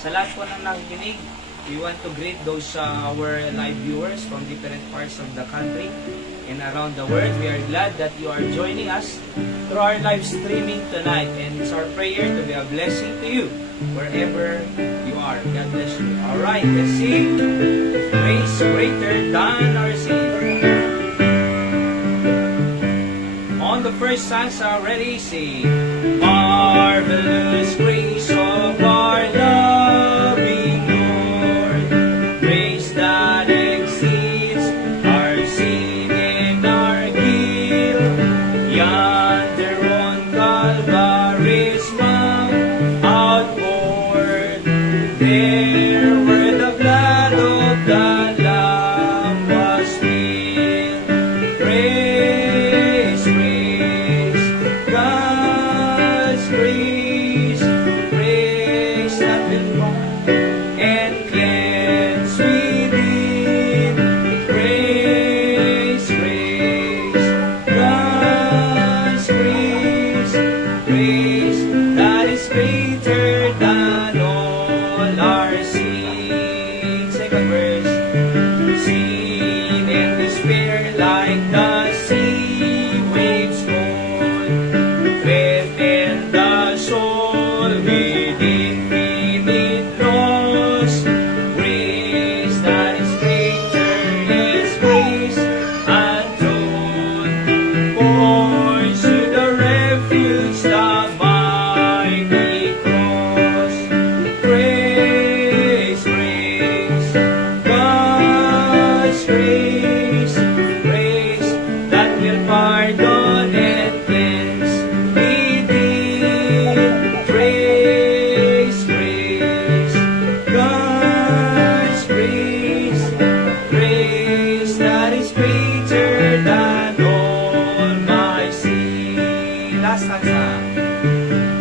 Sa lahat po ng nakikinig, we want to greet those our live viewers from different parts of the country and around the world. We are glad that you are joining us through our live streaming tonight, and it's our prayer to be a blessing to you wherever you are. God bless you. Alright, let's sing Grace Greater Than Our Sin. On the first stanza, ready, sing. Marvelous grace of our loving Lord, grace that exceeds our sin and our guilt. Yonder on Calvary's mount outward, there where the blood of the Lamb was spilled. Grace, grace, God's grace, grace that will wash and cleanse within. Grace, grace, God's grace, grace that is greater than all our sins. Second verse. Sin and despair like the sea waves roll, threaten the soul with infinite loss. Grace that is greater, yes, grace untold, pours to the refuge, the mighty cross. Grace, grace, God's grace, grace that will pardon and cleanse within. Grace, grace, God's grace, grace that is greater than all my sin. Last stanza.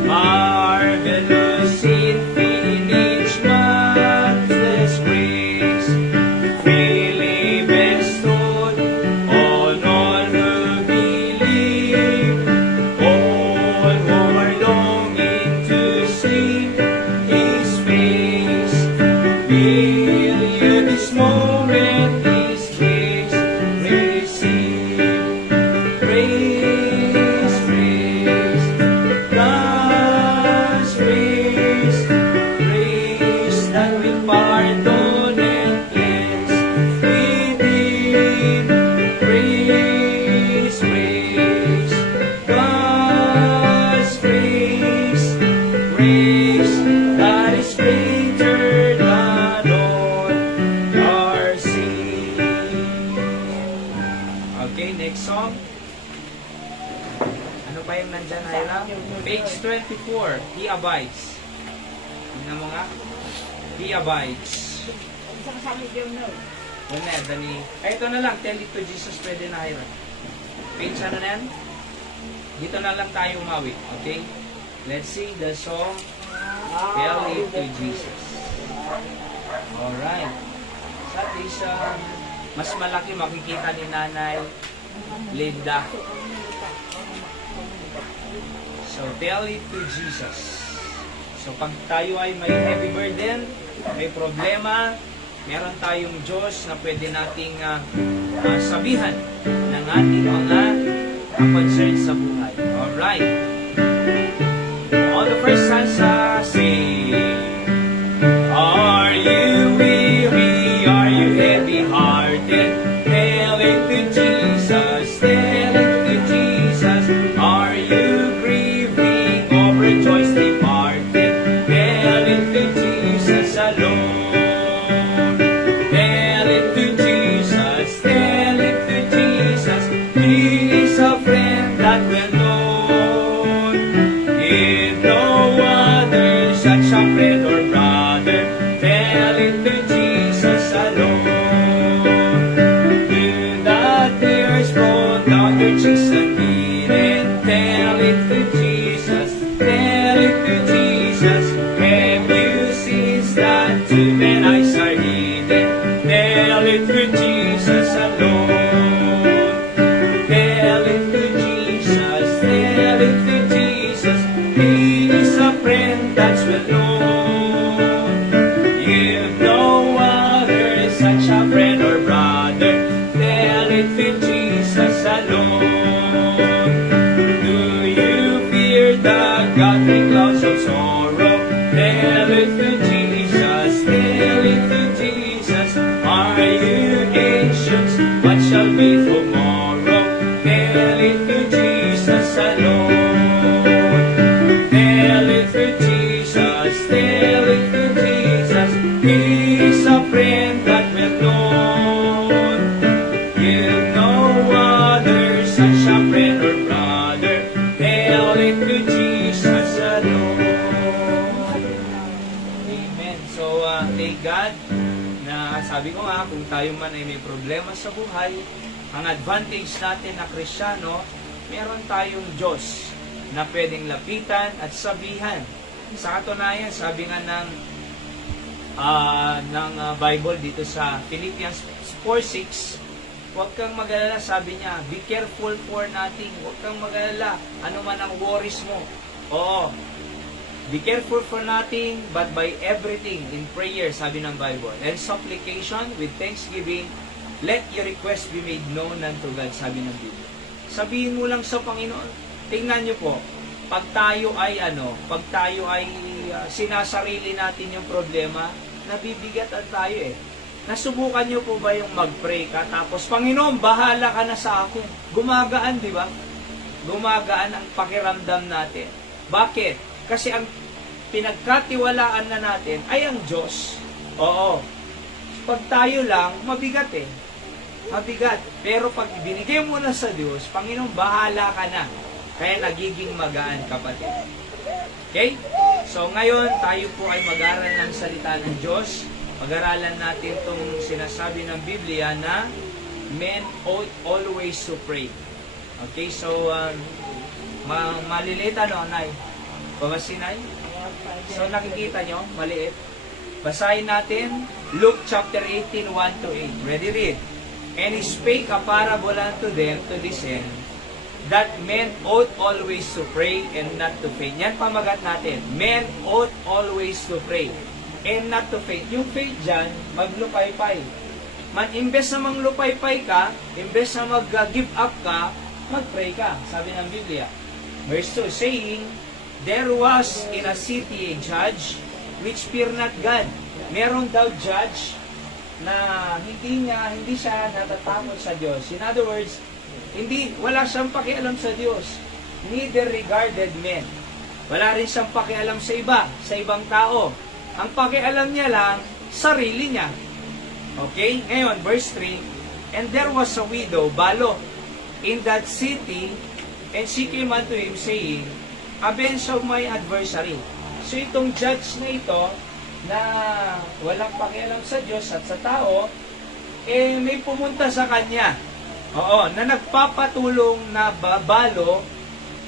Marvelous, infinite, matchless grace, freely bestowed on all who believe, all who are longing to see His face. Will you this moment His grace receive? Grace, grace, God's grace, grace that will pardon and cleanse within. Grace, grace, God's grace, grace that is greater than all our sin. Okay, next song. Ano pa yung nandyan, Ira? Page 24, He Abides. Tingnan mo nga. He Abides. Wala, dali. Ay, ito na lang. Tell it to Jesus. Pwede na, Ira. Page ano na yan? Dito na lang tayo umawi. Okay? Let's sing the song Tell it to Jesus. Alright. Sa station, mas malaki makikita ni Nanay Linda. So, tell it to Jesus. So, pag tayo ay may heavy burden, may problema, meron tayong Diyos na pwede nating sabihan ng ating mga concerns sa buhay. Alright. On the first stanza, sing. Are you weary? Are you heavy-hearted? Tell it to Jesus. Tell it to Jesus. Are you grieving over joys departed? Tell it to Jesus alone. Tell it to Jesus. Tell it to Jesus. He is a friend that will know. If no other such a friend or brother, tell it to Jesus alone. Do the tears roll down your cheeks unbeaten? Tell it to Jesus. Tell it to Jesus. Have you seen that too many eyes are hidden? Tell it to Jesus alone. Tell it to Jesus. Tell it to Jesus. He is a friend that's well known. He's a friend that will known. Give no other such a friend or brother. Tell it to Jesus alone. Amen. So, thank God na sabi ko nga, kung tayo man ay may problema sa buhay, ang advantage natin na Kristiyano, meron tayong Diyos na pwedeng lapitan at sabihan. Sa katunayan, sabi nga ng Bible dito sa Philippians 4:6, huwag kang mag-alala, sabi niya, be careful for nothing. Huwag kang mag-alala, ano man ang worries mo. Oo, be careful for nothing, but by everything, in prayer, sabi ng Bible, and supplication with thanksgiving, let your request be made known unto God, sabi ng Biblia. Sabihin mo lang sa Panginoon. Tingnan nyo po, pag tayo ay sinasarili natin yung problema, nabibigatan tayo eh. Nasubukan nyo po ba yung mag-pray ka, tapos, Panginoon, bahala ka na sa akin. Gumagaan, di ba? Gumagaan ang pakiramdam natin. Bakit? Kasi ang pinagkatiwalaan na natin ay ang Diyos. Oo. Pag tayo lang, mabigat eh. Mabigat. Pero pag binigay mo na sa Diyos, Panginoon, bahala ka na. Kaya nagiging magaan, kapatid. Okay? So ngayon, tayo po ay mag-aral ng salita ng Diyos. Pag-aralan natin itong sinasabi ng Biblia na men ought always to pray. Okay? So, maliliit ano, Nay? Babasinay? So nakikita nyo, maliit. Basahin natin Luke chapter 18, 1-8. Ready, read. And he spake a parable unto them to this end, that men ought always to pray and not to faint. Yan pamagat natin. Men ought always to pray and not to faint. Yung faith dyan, maglupaypay. Imbes na manglupaypay ka, imbes na mag-give up ka, mag-pray ka. Sabi ng Biblia. Verse 2, saying, there was in a city a judge which feared not God. Meron daw judge na hindi siya natatakot sa Diyos. In other words, wala siyang pakialam sa Diyos. Neither regarded men. Wala rin siyang pakialam sa ibang tao. Ang pakialam niya lang, sarili niya. Okay? Ngayon, verse 3, and there was a widow, balo, in that city, and she came unto him, saying, avenge of my adversary. So itong judge na ito, na walang pakialam sa Diyos at sa tao, may pumunta sa kanya. Oo, na nagpapatulong na balo,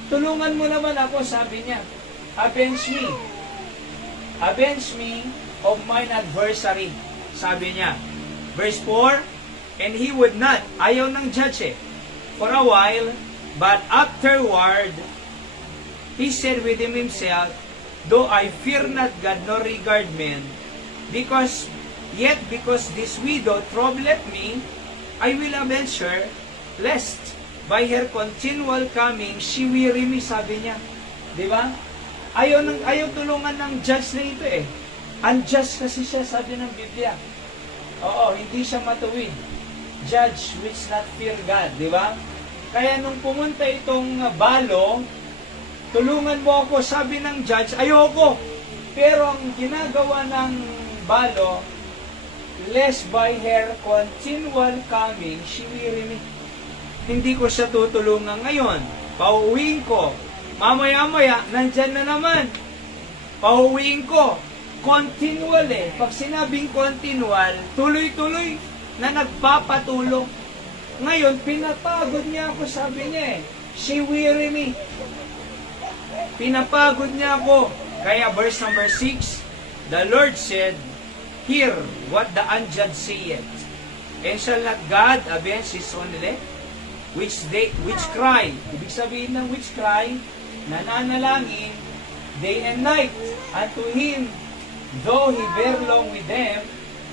tulungan mo naman ako, sabi niya. Avenge me. Avenge me of mine adversary, sabi niya. Verse 4, and he would not, ayaw ng judge for a while, but afterward, he said within himself, though I fear not God nor regard men, because this widow troubleth me, I will avenge her, lest by her continual coming she weary me, sabi niya. Di ba? Ayaw tulungan ng judge na ito eh. Unjust kasi siya, sabi ng Biblia. Oo, hindi siya matuwid. Judge which not fear God, di ba? Kaya nung pumunta itong balo, tulungan mo ako, sabi ng judge, ayoko. Pero ang ginagawa ng balo, lest by her continual coming, she weary me. Hindi ko siya tutulungan ngayon. Pauwiin ko. Mamaya-maya, nandyan na naman. Pauwiin ko. Continual eh. Pag sinabing continual, tuloy-tuloy na nagpapatulong. Ngayon, pinapagod niya ako, sabi niya eh. She weary me. Pinapagod niya ako. Kaya verse number 6, the Lord said, hear what the unjudged saith, and shall not God avenge his own elect, which cry, ibig sabihin ng which cry, nananalangin, day and night, unto him, though he bear long with them,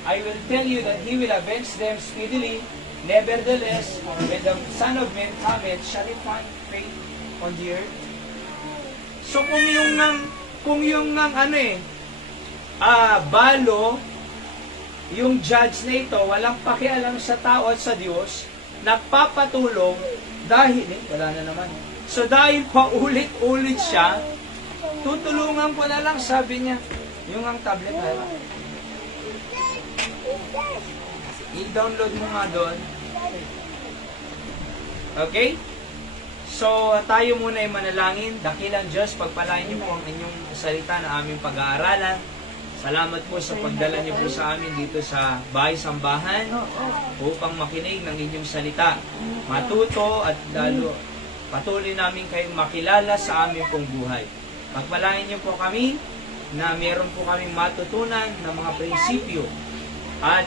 I will tell you that he will avenge them speedily. Nevertheless, when the Son of Man cometh, shall he find faith on the earth? So kung yung balo, yung judge na ito, walang pakialam sa tao at sa Diyos, nagpapatulong dahil, wala na naman. So dahil paulit-ulit siya, tutulungan ko na lang, sabi niya, yung ang tablet na I-download mo nga doon. Okay? So, tayo muna ay manalangin. Dakilang Diyos, pagpalain niyo po ang inyong salita na aming pag-aaralan. Salamat po sa pagdala niyo po sa amin dito sa bahay-sambahan upang makinig ng inyong salita. Matuto at lalo patuloy namin kayong makilala sa aming pong buhay. Pagpalain niyo po kami na meron po kaming matutunan ng mga prinsipyo at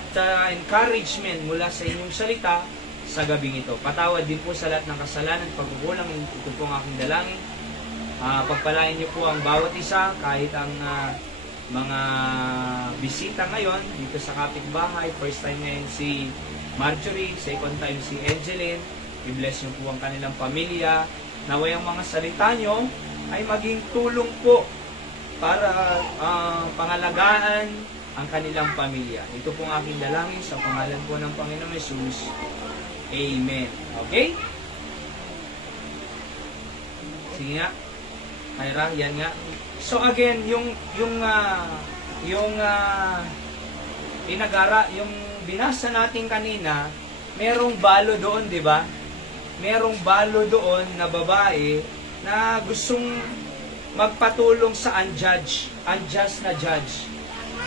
encouragement mula sa inyong salita sa gabing ito. Patawad din po sa lahat ng kasalanan, pagkukulang. Ito po ang aking dalangin. Pagpalain niyo po ang bawat isa, kahit ang mga bisita ngayon dito sa kapitbahay. First time ngayon si Marjorie, second time si Angeline. I-bless niyo po ang kanilang pamilya. Naway ang mga salita niyo ay maging tulong po para pangalagaan ang kanilang pamilya. Ito po ang aking dalangin sa pangalan po ng Panginoong Hesus. Amen. Okay? Sige nga. Mayra, yan nga. So again, yung binasa natin kanina, merong balo doon, di ba? Merong balo doon na babae na gustong magpatulong sa unjust na judge.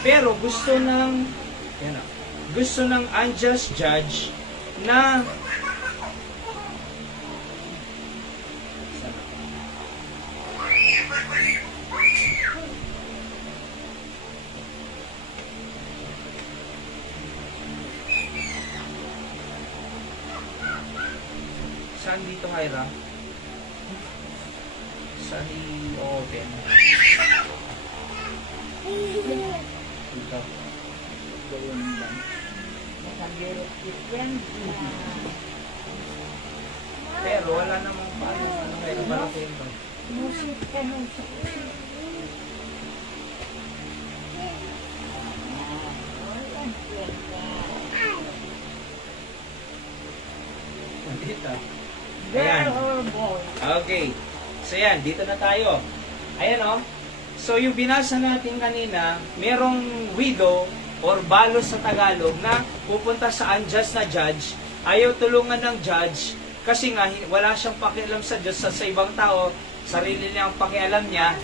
Pero gusto ng unjust judge na saan dito, Hyra? Saan i-open? Dito. Pero wala namang paano kayo malaki ito. Musik ka nung sa Dito. girl Ayan. or boy. Okay. So yan, dito na tayo. Ayan o. So yung binasa natin kanina, merong widow or balo sa Tagalog na pupunta sa unjust na judge, ayaw tulungan ng judge kasi nga wala siyang pakialam sa Diyos, sa ibang tao, sarili niya ang pakialam niya.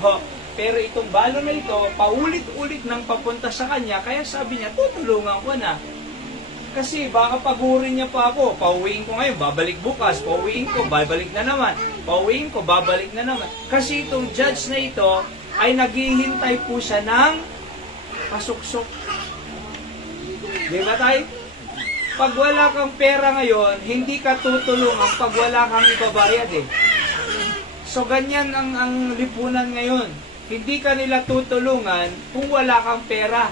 Pero itong balo na ito, paulit-ulit nang papunta sa kanya, kaya sabi niya, tutulungan ko na. Kasi baka pagurin niya pa ako, pauwiin ko ngayon, babalik bukas, pauwiin ko, babalik na naman, pauwiin ko, babalik na naman. Kasi itong judge na ito, ay naghihintay po siya ng pasuksok. Di ba tayo? Pag wala kang pera ngayon, hindi ka tutulungan pag wala kang ibabayad eh. So ganyan ang lipunan ngayon. Hindi ka nila tutulungan kung wala kang pera.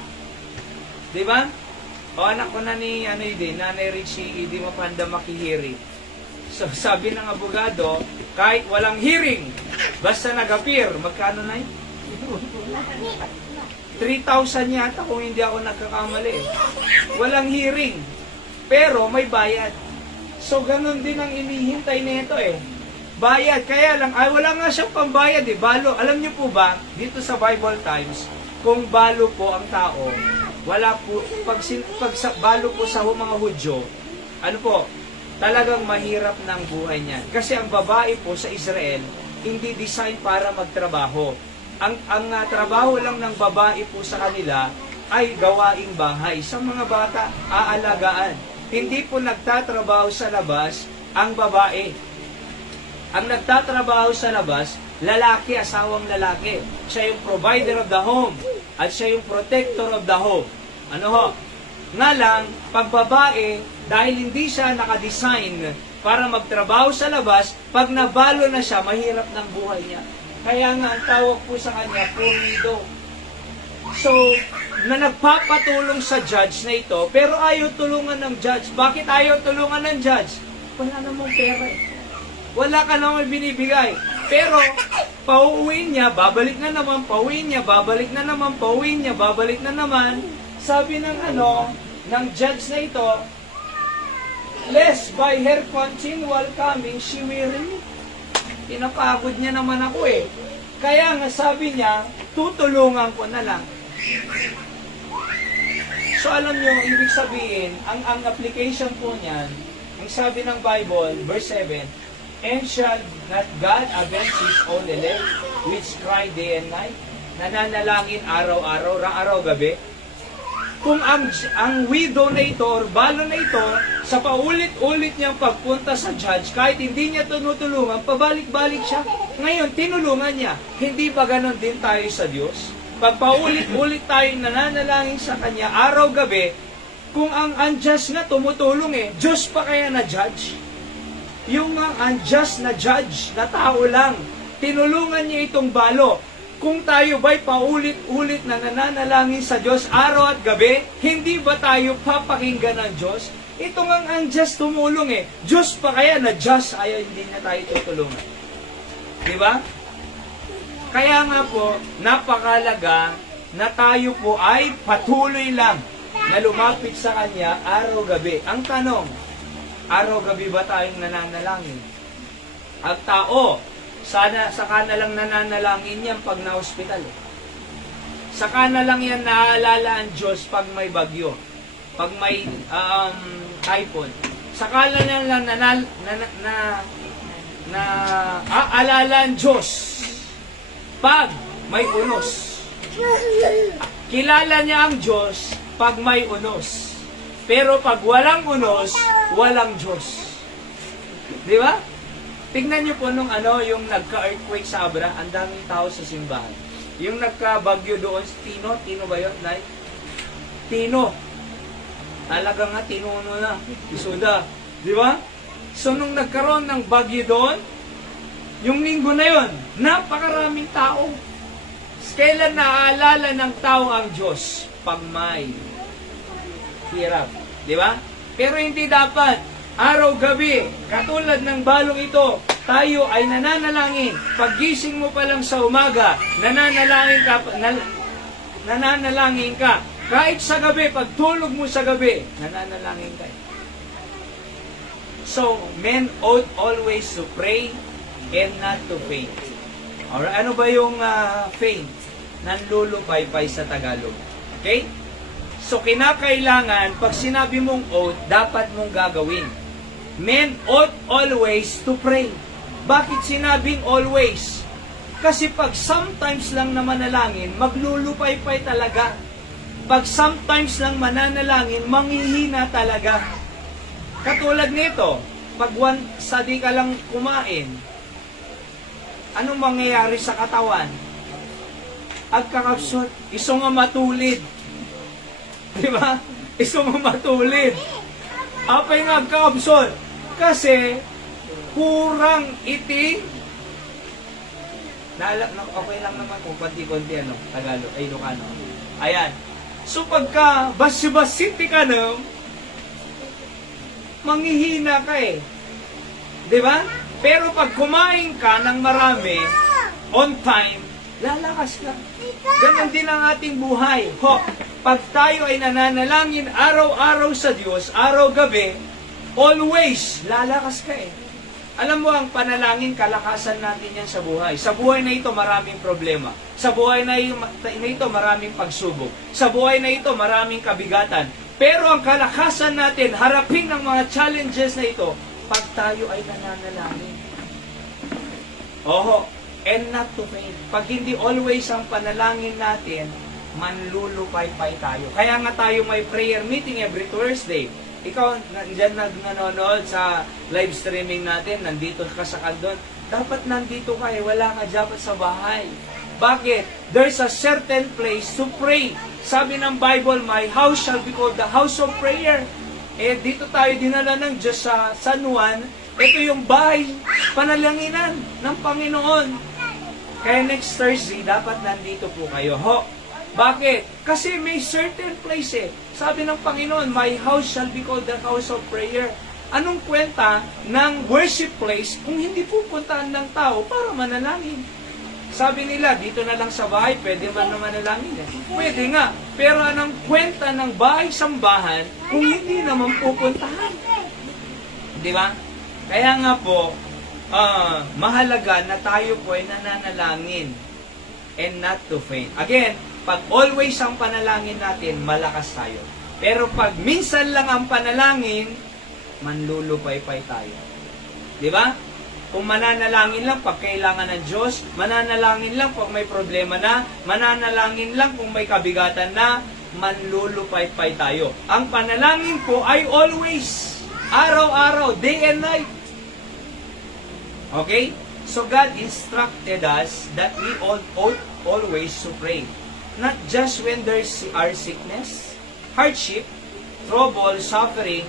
Di ba? O anak ko na ni Nanay Richie, hindi mapanda makihiri. So sabi ng abogado, kahit walang hearing, basta nag-appear, magkano na yun? 3,000 yata kung hindi ako nagkakamali. Walang hearing. Pero may bayad. So ganun din ang inihintay nito eh. Bayad. Kaya lang, wala nga siyang pambayad eh. Balo. Alam niyo po ba, dito sa Bible Times, kung balo po ang tao, wala po, pag balo po sa mga Hudyo, ano po, talagang mahirap ng buhay niya. Kasi ang babae po sa Israel, hindi design para magtrabaho. Ang trabaho lang ng babae po sa kanila ay gawaing bahay. Sa mga bata, aalagaan. Hindi po nagtatrabaho sa labas ang babae. Ang nagtatrabaho sa labas, lalaki, asawang lalaki. Siya yung provider of the home at siya yung protector of the home. Ano ho? Nga lang, pag babae, dahil hindi siya nakadesign para magtrabaho sa labas, pag nabalo na siya, mahirap ng buhay niya. Kaya nga, ang tawag po sa kanya, poor widow. So, na nagpapatulong sa judge na ito, pero ayaw tulungan ng judge. Bakit ayaw tulungan ng judge? Wala namang pera eh. Wala ka namang binibigay. Pero, pauwiin niya, babalik na naman, pauwiin niya, babalik na naman, pauwiin niya, babalik na naman. Sabi ng ng judge na ito, lest by her continual coming, she weary me. Pinapagod niya naman ako eh. Kaya nga sabi niya, tutulungan ko na lang. So alam nyo, ibig sabihin, ang application po niyan, ang sabi ng Bible, verse 7, and shall not God avenge His own elect, which cry day and night? Nananalangin araw-araw, araw-gabi. Kung ang widow na ito, or balo na ito, sa paulit-ulit niyang pagpunta sa judge, kahit hindi niya tinutulungan, pabalik-balik siya. Ngayon, tinulungan niya. Hindi ba ganon din tayo sa Diyos? Pag paulit-ulit tayo nananalangin sa Kanya, araw-gabi, kung ang unjust nga tumutulong Diyos pa kaya na judge? Yung unjust na judge, na tao lang, tinulungan niya itong balo. Kung tayo ba'y paulit-ulit na nananalangin sa Diyos araw at gabi, hindi ba tayo papakinggan ng Diyos? Ito nga ang unjust tumulong Diyos pa kaya na just, ayaw hindi na tayo tutulungan. Diba? Kaya nga po, napakalaga na tayo po ay patuloy lang na lumapit sa Kanya araw-gabi. Ang tanong, araw-gabi ba tayong nananalangin? Ang tao, sana saka na lang nananalangin yan pag na-hospital. Saka na lang yan naaalala ang Diyos pag may bagyo, pag may typhoon. Saka na lang naaalala ang Diyos pag may unos. Kilala niya ang Diyos pag may unos. Pero pag walang unos, walang Diyos. Di ba? Tingnan niyo po nung yung nagka-earthquake sa Abra, ang daming tao sa simbahan. Yung nagka-bagyo doon, Tino ba yun? Tino. Talaga nga, tinuno na. Isuda. Di ba? So, nung nagkaroon ng bagyo doon, yung linggo na yun, napakaraming tao. Kailan naaalala ng tao ang Diyos? Pag may hirap. Di ba? Pero hindi dapat araw-gabi, katulad ng balong ito, tayo ay nananalangin. Paggising mo pa lang sa umaga, nananalangin ka. Kahit sa gabi, pagtulog mo sa gabi, nananalangin ka. So, men ought always to pray and not to faint. Alright, ano ba yung faint? Nanlulupaypay sa Tagalog. Okay? So, kinakailangan, pag sinabi mong ought, dapat mong gagawin. Men ought always to pray. Bakit sinabing always? Kasi pag sometimes lang na manalangin, maglulupaypay talaga. Pag sometimes lang mananalangin, manghihina talaga. Katulad nito, pag sadi ka lang kumain, anong mangyayari sa katawan? Agkakapsot, iso nga matulid. Diba? Iso nga matulid. Apay nga agkakapsot. Kasi, kurang iti. Okay lang naman kung konti-konti, Tagalog, ay Ilocano. Ayan. So, pagka basi-basiti ka manghihina ka Diba? Pero pag kumain ka ng marami, on time, lalakas ka. Ganon din ang ating buhay. Pag tayo ay nananalangin araw-araw sa Diyos, araw-gabi, always, lalakas ka Alam mo, ang panalangin, kalakasan natin yan sa buhay. Sa buhay na ito, maraming problema. Sa buhay na ito, maraming pagsubok. Sa buhay na ito, maraming kabigatan. Pero ang kalakasan natin, harapin ng mga challenges na ito, pag tayo ay nananalangin. And not to faint. Pag hindi always ang panalangin natin, manlulupaypay tayo. Kaya nga tayo may prayer meeting every Thursday. Ikaw, nandyan nanonood sa live streaming natin, nandito ka sa kandon, dapat nandito ka wala ka dapat sa bahay. Bakit? There's a certain place to pray. Sabi ng Bible, my house shall be called the house of prayer. Dito tayo dinala ng Diyos sa San Juan, ito yung bahay, panalanginan ng Panginoon. Kaya next Thursday, dapat nandito po kayo. Bakit? Kasi may certain place Sabi ng Panginoon, my house shall be called the house of prayer. Anong kwenta ng worship place kung hindi pupuntahan ng tao para manalangin? Sabi nila, dito na lang sa bahay, pwede man na manalangin Pwede nga. Pero anong kwenta ng bahay-sambahan kung hindi naman pupuntahan? Di ba? Kaya nga po, mahalaga na tayo po ay nananalangin and not to faint. Again, pag always ang panalangin natin, malakas tayo. Pero pag minsan lang ang panalangin, manlulupay-pay tayo. Di ba? Kung mananalangin lang pag kailangan ng Diyos, mananalangin lang pag may problema na, mananalangin lang kung may kabigatan na, manlulupay-pay tayo. Ang panalangin po ay always, araw-araw, day and night. Okay? So God instructed us that we ought always to pray. Not just when there's our sickness, hardship, trouble, suffering,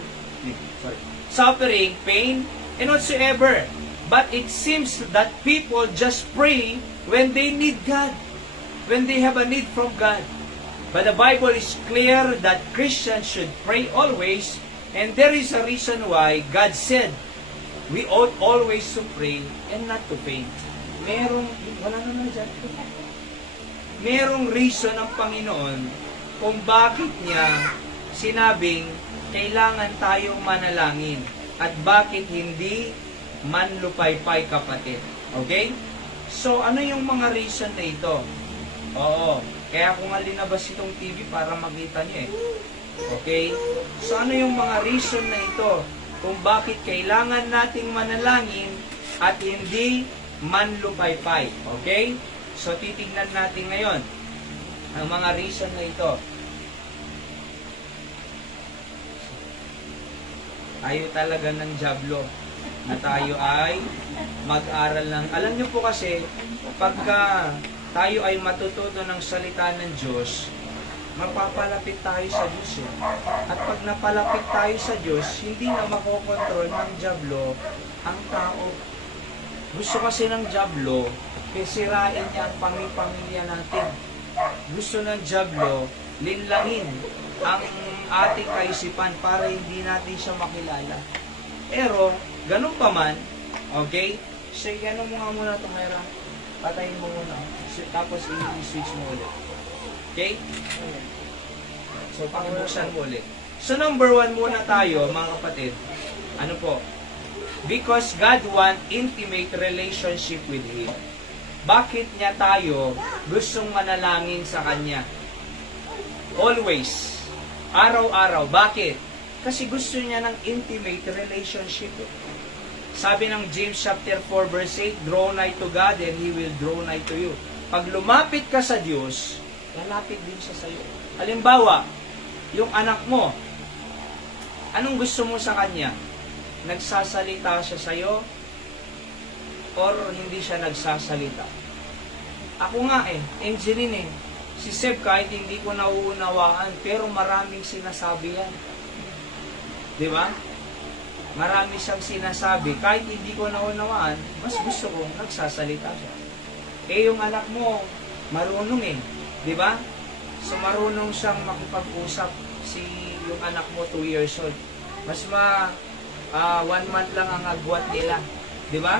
pain, and whatsoever. But it seems that people just pray when they need God, when they have a need from God. But the Bible is clear that Christians should pray always, and there is a reason why God said, we ought always to pray and not to faint. Merong reason ang Panginoon kung bakit niya sinabing kailangan tayong manalangin at bakit hindi manlupaypay, kapatid. Okay? So, ano yung mga reason na ito? Oo. Kaya ako nga linabas itong TV para makita niyo eh. Okay? So, ano yung mga reason na ito kung bakit kailangan nating manalangin at hindi manlupaypay? Okay? So, titignan natin ngayon ang mga reason na ito. Ayaw talaga ng Diablo na tayo ay mag-aral ng... Alam niyo po kasi, pagka tayo ay matututo ng salita ng Diyos, mapapalapit tayo sa Diyos. At pag napalapit tayo sa Diyos, hindi na makokontrol ng Diablo ang tao. Gusto kasi ng Diablo, sirain niya ang pamilya natin. Gusto ng Diablo, linlangin ang ating kaisipan para hindi natin siya makilala. Pero, ganun pa man, okay? So, ganun mo nga muna itong Mayra. Patayin mo muna. Tapos, i-switch mo ulit. Okay? So, pakibuksan mo ulit. So, number 1 muna tayo, mga kapatid. Ano po? Because God want intimate relationship with Him. Bakit niya tayo gustong manalangin sa Kanya? Always. Araw-araw. Bakit? Kasi gusto niya ng intimate relationship. Sabi ng James chapter 4 verse 8, draw nigh to God and He will draw nigh to you. Pag lumapit ka sa Diyos, lalapit din siya sa iyo. Halimbawa, yung anak mo, anong gusto mo sa kanya? Nagsasalita siya sa iyo or hindi siya nagsasalita? Ako nga Angeline si Seb kahit hindi ko nauunawaan, pero maraming sinasabi yan. Di ba? Marami siyang sinasabi. Kahit hindi ko naunawaan, mas gusto ko nagsasalita siya. Yung anak mo, marunong Di ba? So, marunong siyang makipag-usap yung anak mo, 2 years old. Mas 1 month lang ang agwat nila. Di ba?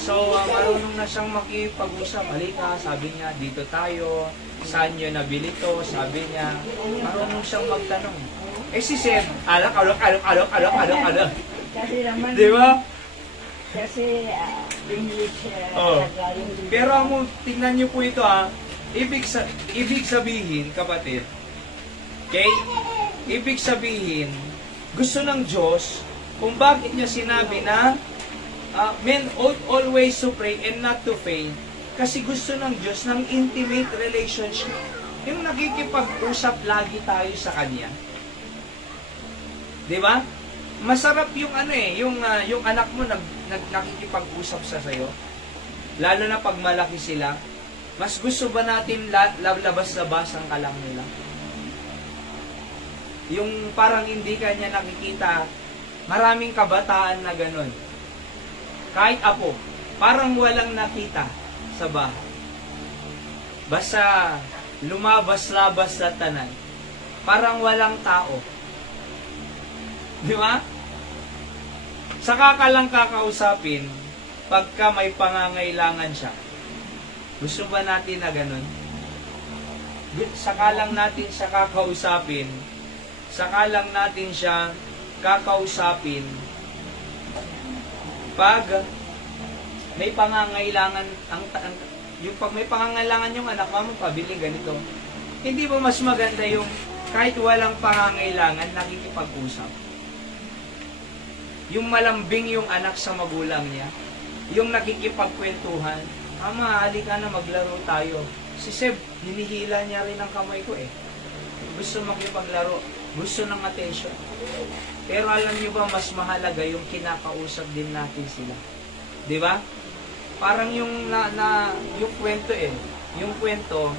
So, marunong na siyang makipag-usap. Halika, sabi niya, dito tayo. Saan niyo nabili to? Sabi niya. Marunong siyang magtanong. Si Seb, alok. Kasi naman, Di ba? kasi English, Oh. Tagalog. Pero tingnan niyo po ito ibig sabihin, kapatid, okay? Ibig sabihin, gusto ng Diyos, kung bakit niya sinabi na men ought always to pray and not to faint, kasi gusto ng Diyos ng intimate relationship. Yung nakikipag-usap lagi tayo sa Kanya. Di ba? Masarap yung yung anak mo nakikipag-usap sa sayo. Lalo na pag malaki sila. Mas gusto ba natin labas-labasan ka lang nila? Yung parang hindi ka niya nakikita, maraming kabataan na ganun. Kahit apo, parang walang nakita sa bahay. Basta lumabas-labas sa tanan. Parang walang tao. Di ba? Saka ka lang kakausapin pagka may pangangailangan siya. Gusto ba natin na ganun? Saka lang natin siya kakausapin. Saka lang natin siya kakausapin pag may pangangailangan pag may pangangailangan yung anak mo, pabili ganito. Hindi ba mas maganda yung kahit walang pangangailangan, nakikipag-usap. Yung malambing yung anak sa magulang niya, yung nakikipagkwentuhan, Ama, halika na, maglaro tayo. Si Seb, hinihila niya rin ang kamay ko eh. Gusto makipaglaro, gusto ng attention. Pero alam niyo ba, mas mahalaga yung kinakausap din natin sila. Di ba? Parang yung yung kwento eh. Yung kwento,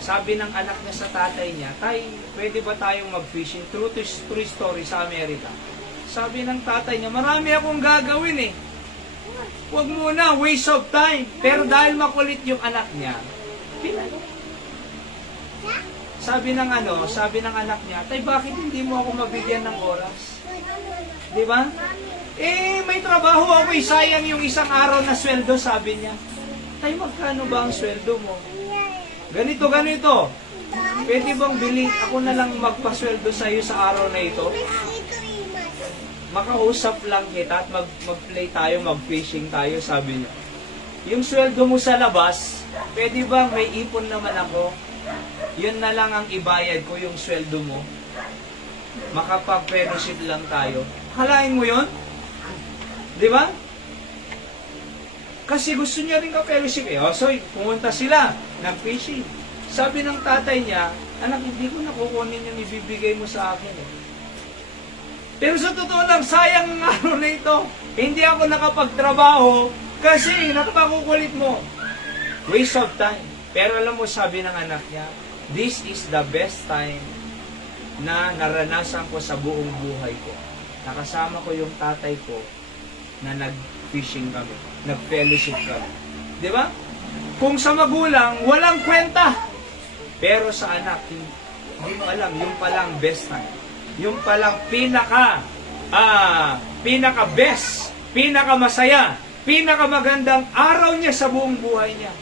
sabi ng anak niya sa tatay niya, Tay, pwede ba tayong mag-fishing? True story sa Amerika. Sabi ng tatay niya, marami akong gagawin eh. Huwag muna, waste of time. Pero dahil makulit yung anak niya, pinalo. Sabi ng anak niya, Tay, bakit hindi mo ako mabigyan ng oras? Di ba? May trabaho ako eh, sayang yung isang araw na sweldo, sabi niya. Tay, magkano ba ang sweldo mo? Ganito. Pwede bang ako na lang magpasweldo sa iyo sa araw na ito? Makausap lang kita at mag-play tayo, mag-fishing tayo, sabi niya. Yung sweldo mo sa labas, pwede bang may ipon naman ako? Yun na lang ang ibayad ko, yung sweldo mo. Makapag-fellowship lang tayo. Halain mo yun? Di ba? Kasi gusto niya rin ka-fellowship eh. So, pumunta sila, nag-fishing. Sabi ng tatay niya, anak, hindi ko nakukunin yung ibibigay mo sa akin eh. Pero sa totoo lang, sayang ang araw na ito. Hindi ako nakapagtrabaho kasi napakukulit mo. Waste of time. Pero alam mo, sabi ng anak niya, this is the best time na naranasan ko sa buong buhay ko. Nakasama ko yung tatay ko na nag-fishing kami, nag-fellowship kami. Di ba? Kung sa magulang, walang kwenta. Pero sa anak, hindi mo alam, yung palang best time. Yung palang pinaka-best, pinaka-masaya, pinaka-magandang araw niya sa buong buhay niya.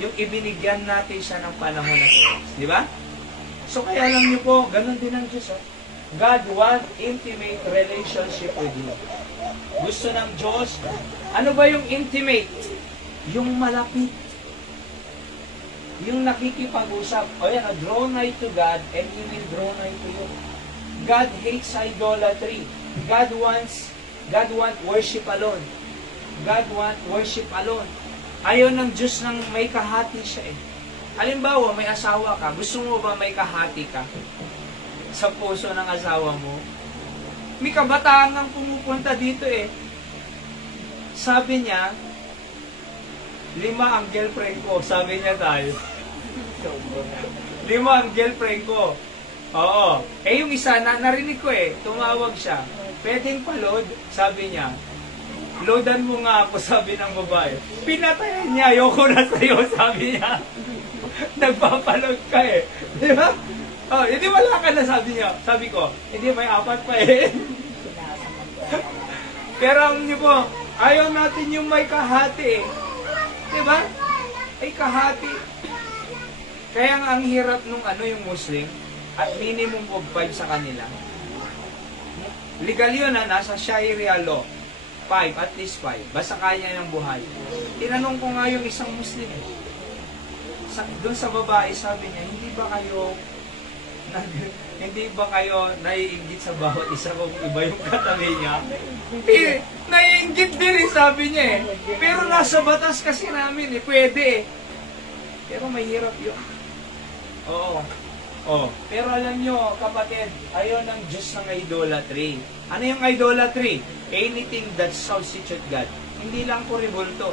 Yung ibinigyan natin siya ng panahon na ito. Di ba? So kaya alam niyo po, ganun din ang Diyos. Oh. God wants intimate relationship with you. Gusto ng Diyos, ano ba yung intimate? Yung malapit. Yung nakikipag-usap. O yan, draw nigh to God and He will draw nigh to you. God hates idolatry. God wants worship alone. God wants worship alone. Ayaw ng Diyos nang may kahati siya eh. Halimbawa, may asawa ka. Gusto mo ba may kahati ka sa puso ng asawa mo? May kabataan nang pumupunta dito eh. Sabi niya, 5 ang girlfriend ko. Sabi niya tayo. 5 ang girlfriend ko. Oo. Yung isa, narinig ko eh. Tumawag siya. Pwedeng pa-load? Sabi niya. Loadan mo nga ako, sabi ng babae. Pinatayan niya. Ayoko na sa'yo, sabi niya. Nagpapaload ka eh. Di ba? Hindi wala ka na, sabi niya. Sabi ko, hindi may 4 pa eh. Pero ang niyo po, ayaw natin yung may kahati eh. Di ba? Ay kahati. Kaya nga ang hirap nung yung Muslim, at minimum of 5 sa kanila. Legal yun nasa Sharia law. 5, at least 5. Basta kaya ng buhay. Tinanong ko nga yung isang Muslim. Doon sa babae, sabi niya, hindi ba kayo naiinggit sa bawat isa kung iba yung katabi niya? Naiinggit din sabi niya eh. Pero nasa batas kasi namin eh, pwede eh. Pero mahirap yun. Oo. Pero alam nyo, kapatid, ayaw ng Diyos ng idolatry. Ano yung idolatry? Anything that substitute God. Hindi lang po ribulto.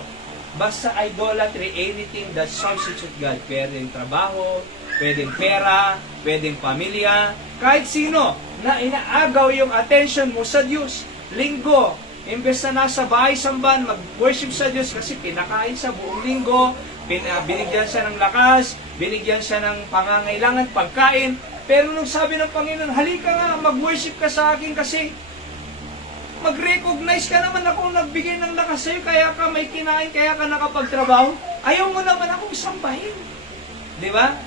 Basta idolatry, anything that substitute God. Pwedeng trabaho, pwedeng pera, pwedeng pamilya, kahit sino na inaagaw yung attention mo sa Diyos. Linggo, imbes na nasa bahay sambahan, mag-worship sa Diyos kasi pinakain sa buong linggo, binigyan siya ng lakas, binigyan siya ng pangangailangan, pagkain. Pero nung sabi ng Panginoon, halika nga, mag-worship ka sa akin kasi mag-recognize ka naman ako nagbigay ng lakas sa'yo, kaya ka may kinain, kaya ka nakapagtrabaho. Ayaw mo naman akong sambahin. Di ba?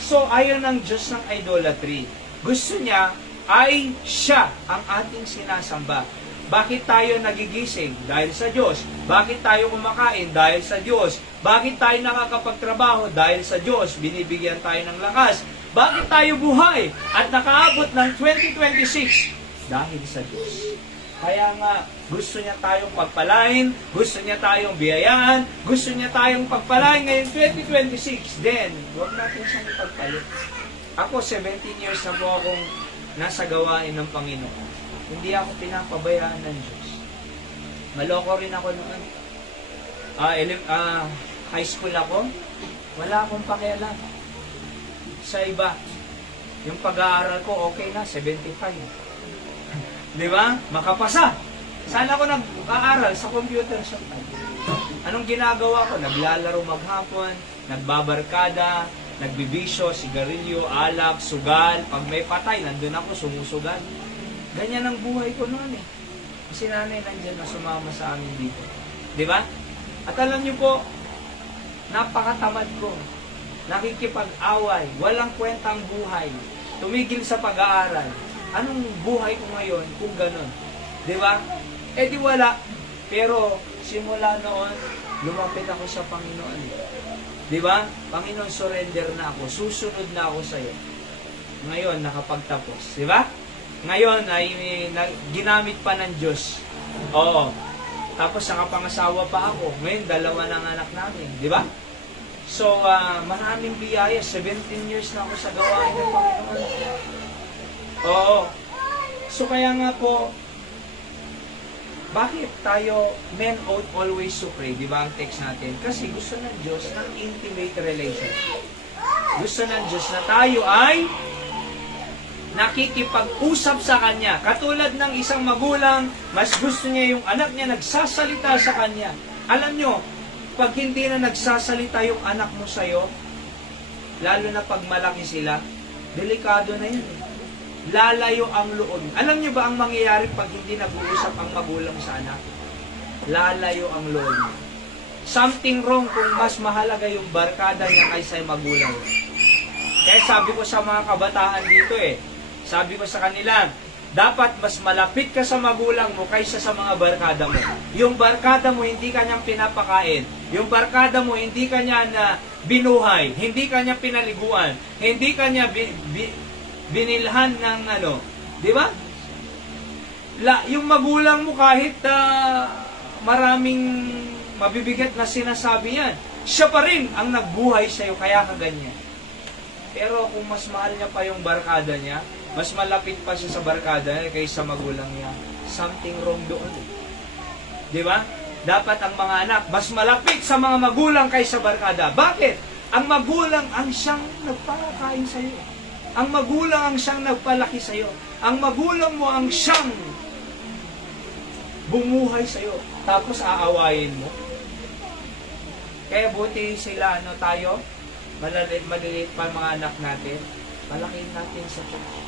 So, ayaw ng Diyos ng idolatry. Gusto niya ay siya ang ating sinasamba. Bakit tayo nagigising? Dahil sa Diyos. Bakit tayo kumakain? Dahil sa Diyos. Bakit tayo nakakapagtrabaho? Dahil sa Diyos. Binibigyan tayo ng lakas. Bakit tayo buhay at nakaabot ng 2026? Dahil sa Diyos. Kaya nga, gusto niya tayong pagpalain, gusto niya tayong biyayaan, gusto niya tayong pagpalain ngayon 2026. Then, huwag natin siyang ipagpalit. Ako, 17 years na po akong nasa gawain ng Panginoon. Hindi ako pinapabayaan ng Diyos. Maloko rin ako noon. High school ako, wala akong pakialam. Sa iba, yung pag-aaral ko, okay na, 75. Di ba? Makapasa. Saan ako nag-aaral? Sa computer shop. Anong ginagawa ko? Naglalaro maghapon, nagbabarkada, nagbibisyo, sigarilyo, alak, sugal. Pag may patay, nandun ako, sumusugal. Ganyan ang buhay ko noon eh. Kasi nanay nandyan na sumama sa amin dito. Di ba? At alam niyo po, napakatamad ko. Nakikipag-away, walang kwentang buhay. Tumigil sa pag-aaral. Anong buhay ko ngayon kung ganun? Di ba? Eh di wala. Pero simula noon, lumapit ako sa Panginoon. Di ba? Panginoon, surrender na ako. Susunod na ako sa iyo. Ngayon, nakapagtapos. Di ba? Ngayon ay ginamit pa ng Diyos. Oo. Tapos nakapangasawa pa ako. Ngayon, 2 ng anak namin. Di ba? So, maraming biyaya. 17 years na ako sa gawain ng Panginoon. Oo. So kaya nga po, bakit tayo men ought always to pray? Di ba ang text natin? Kasi gusto ng Diyos ng intimate relationship. Gusto ng Diyos na tayo ay nakikipag-usap sa Kanya. Katulad ng isang magulang, mas gusto niya yung anak niya nagsasalita sa Kanya. Alam nyo, pag hindi na nagsasalita yung anak mo sa'yo, lalo na pag malaki sila, delikado na yun eh. Lalayo ang loob. Alam niyo ba ang mangyayari pag hindi nag-uusap ang magulang sa anak? Lalayo ang loob. Something wrong kung mas mahalaga yung barkada niya kaysa yung magulang. Kaya sabi ko sa mga kabataan dito sabi ko sa kanila, dapat mas malapit ka sa magulang mo kaysa sa mga barkada mo. Yung barkada mo hindi kanyang pinapakain. Yung barkada mo hindi kanya na binuhay. Hindi kanya pinaliguan. Hindi kanya binilhan ng di ba? Yung magulang mo kahit maraming mabibigat na sinasabi yan, siya pa rin ang nagbuhay sa'yo, kaya ka ganyan. Pero kung mas mahal niya pa yung barkada niya, mas malapit pa siya sa barkada niya kaysa magulang niya, something wrong doon. Di ba? Dapat ang mga anak, mas malapit sa mga magulang kaysa barkada. Bakit? Ang magulang ang siyang nagpakain sa'yo. Ang magulang ang siyang nagpalaki sa iyo. Ang magulang mo ang siyang bumuhay sa iyo. Tapos aawayin mo. Kaya buti sila, tayo, maliliit pa mga anak natin, palakihin natin sa church.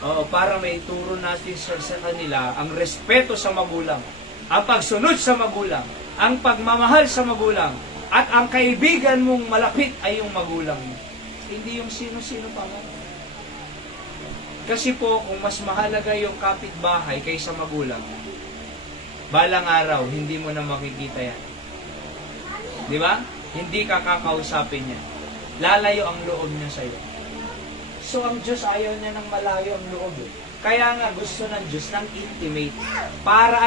Oo, para may turo natin sa kanila ang respeto sa magulang, ang pagsunod sa magulang, ang pagmamahal sa magulang, at ang kaibigan mong malapit ay yung magulang mo. Hindi yung sino-sino pa mo. Kasi po, kung mas mahalaga yung kapitbahay kaysa magulang, balang araw, hindi mo na makikita yan. Di ba? Hindi ka kakausapin niya. Lalayo ang loob niya sa'yo. So, ang Diyos ayaw niya ng malayo ang loob. Kaya nga gusto ng Diyos ng intimate. Para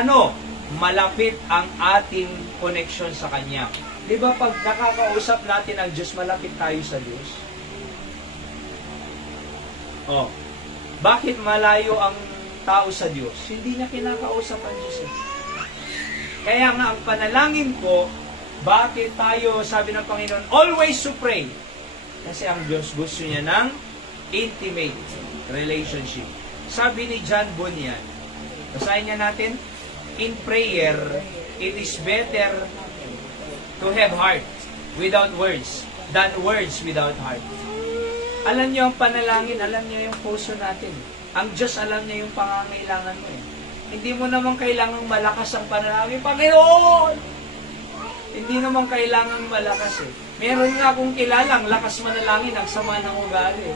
malapit ang ating connection sa Kanya. Di ba pag nakakausap natin ang Diyos, malapit tayo sa Diyos? Bakit malayo ang tao sa Diyos? Hindi niya kinakausap ang Diyos. Kaya nga ang panalangin ko, bakit tayo, sabi ng Panginoon, always to pray? Kasi ang Diyos gusto niya ng intimate relationship. Sabi ni John Bunyan, basahin niya natin, in prayer, it is better to have heart without words than words without heart. Alam niyo ang panalangin, alam niyo yung puso natin. Ang Diyos alam niya yung pangangailangan mo. Hindi mo naman kailangang malakas ang panalangin, Panginoon! Hindi naman kailangang malakas Meron nga akong kilalang lakas manalangin, ang sama ng ugali.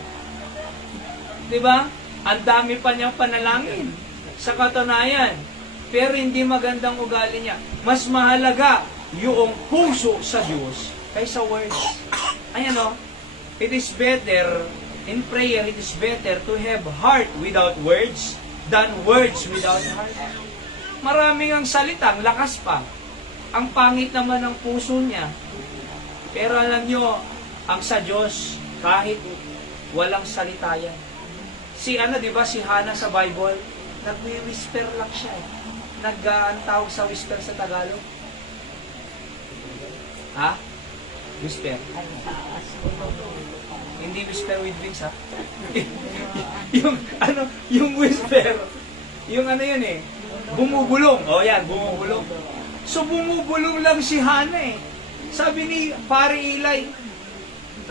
Diba? Ang dami pa niyang panalangin sa katunayan. Pero hindi magandang ugali niya. Mas mahalaga yung puso sa Diyos kaysa words. Ayan It is better in prayer, it is better to have heart without words than words without heart. Maraming ang salita, ang lakas pa. Ang pangit naman ng puso niya. Pero alam nyo, ang sa Diyos, kahit walang salita yan. Si di ba, si Hannah sa Bible, nag-whisper lang siya. Ang tawag sa whisper sa Tagalog. Ha? Whisper. Hindi whisper with wings, ha? yung whisper. Yung yun eh. Bumubulong. O yan, bumubulong. So bumubulong lang si Hannah eh. Sabi ni Pare Eli,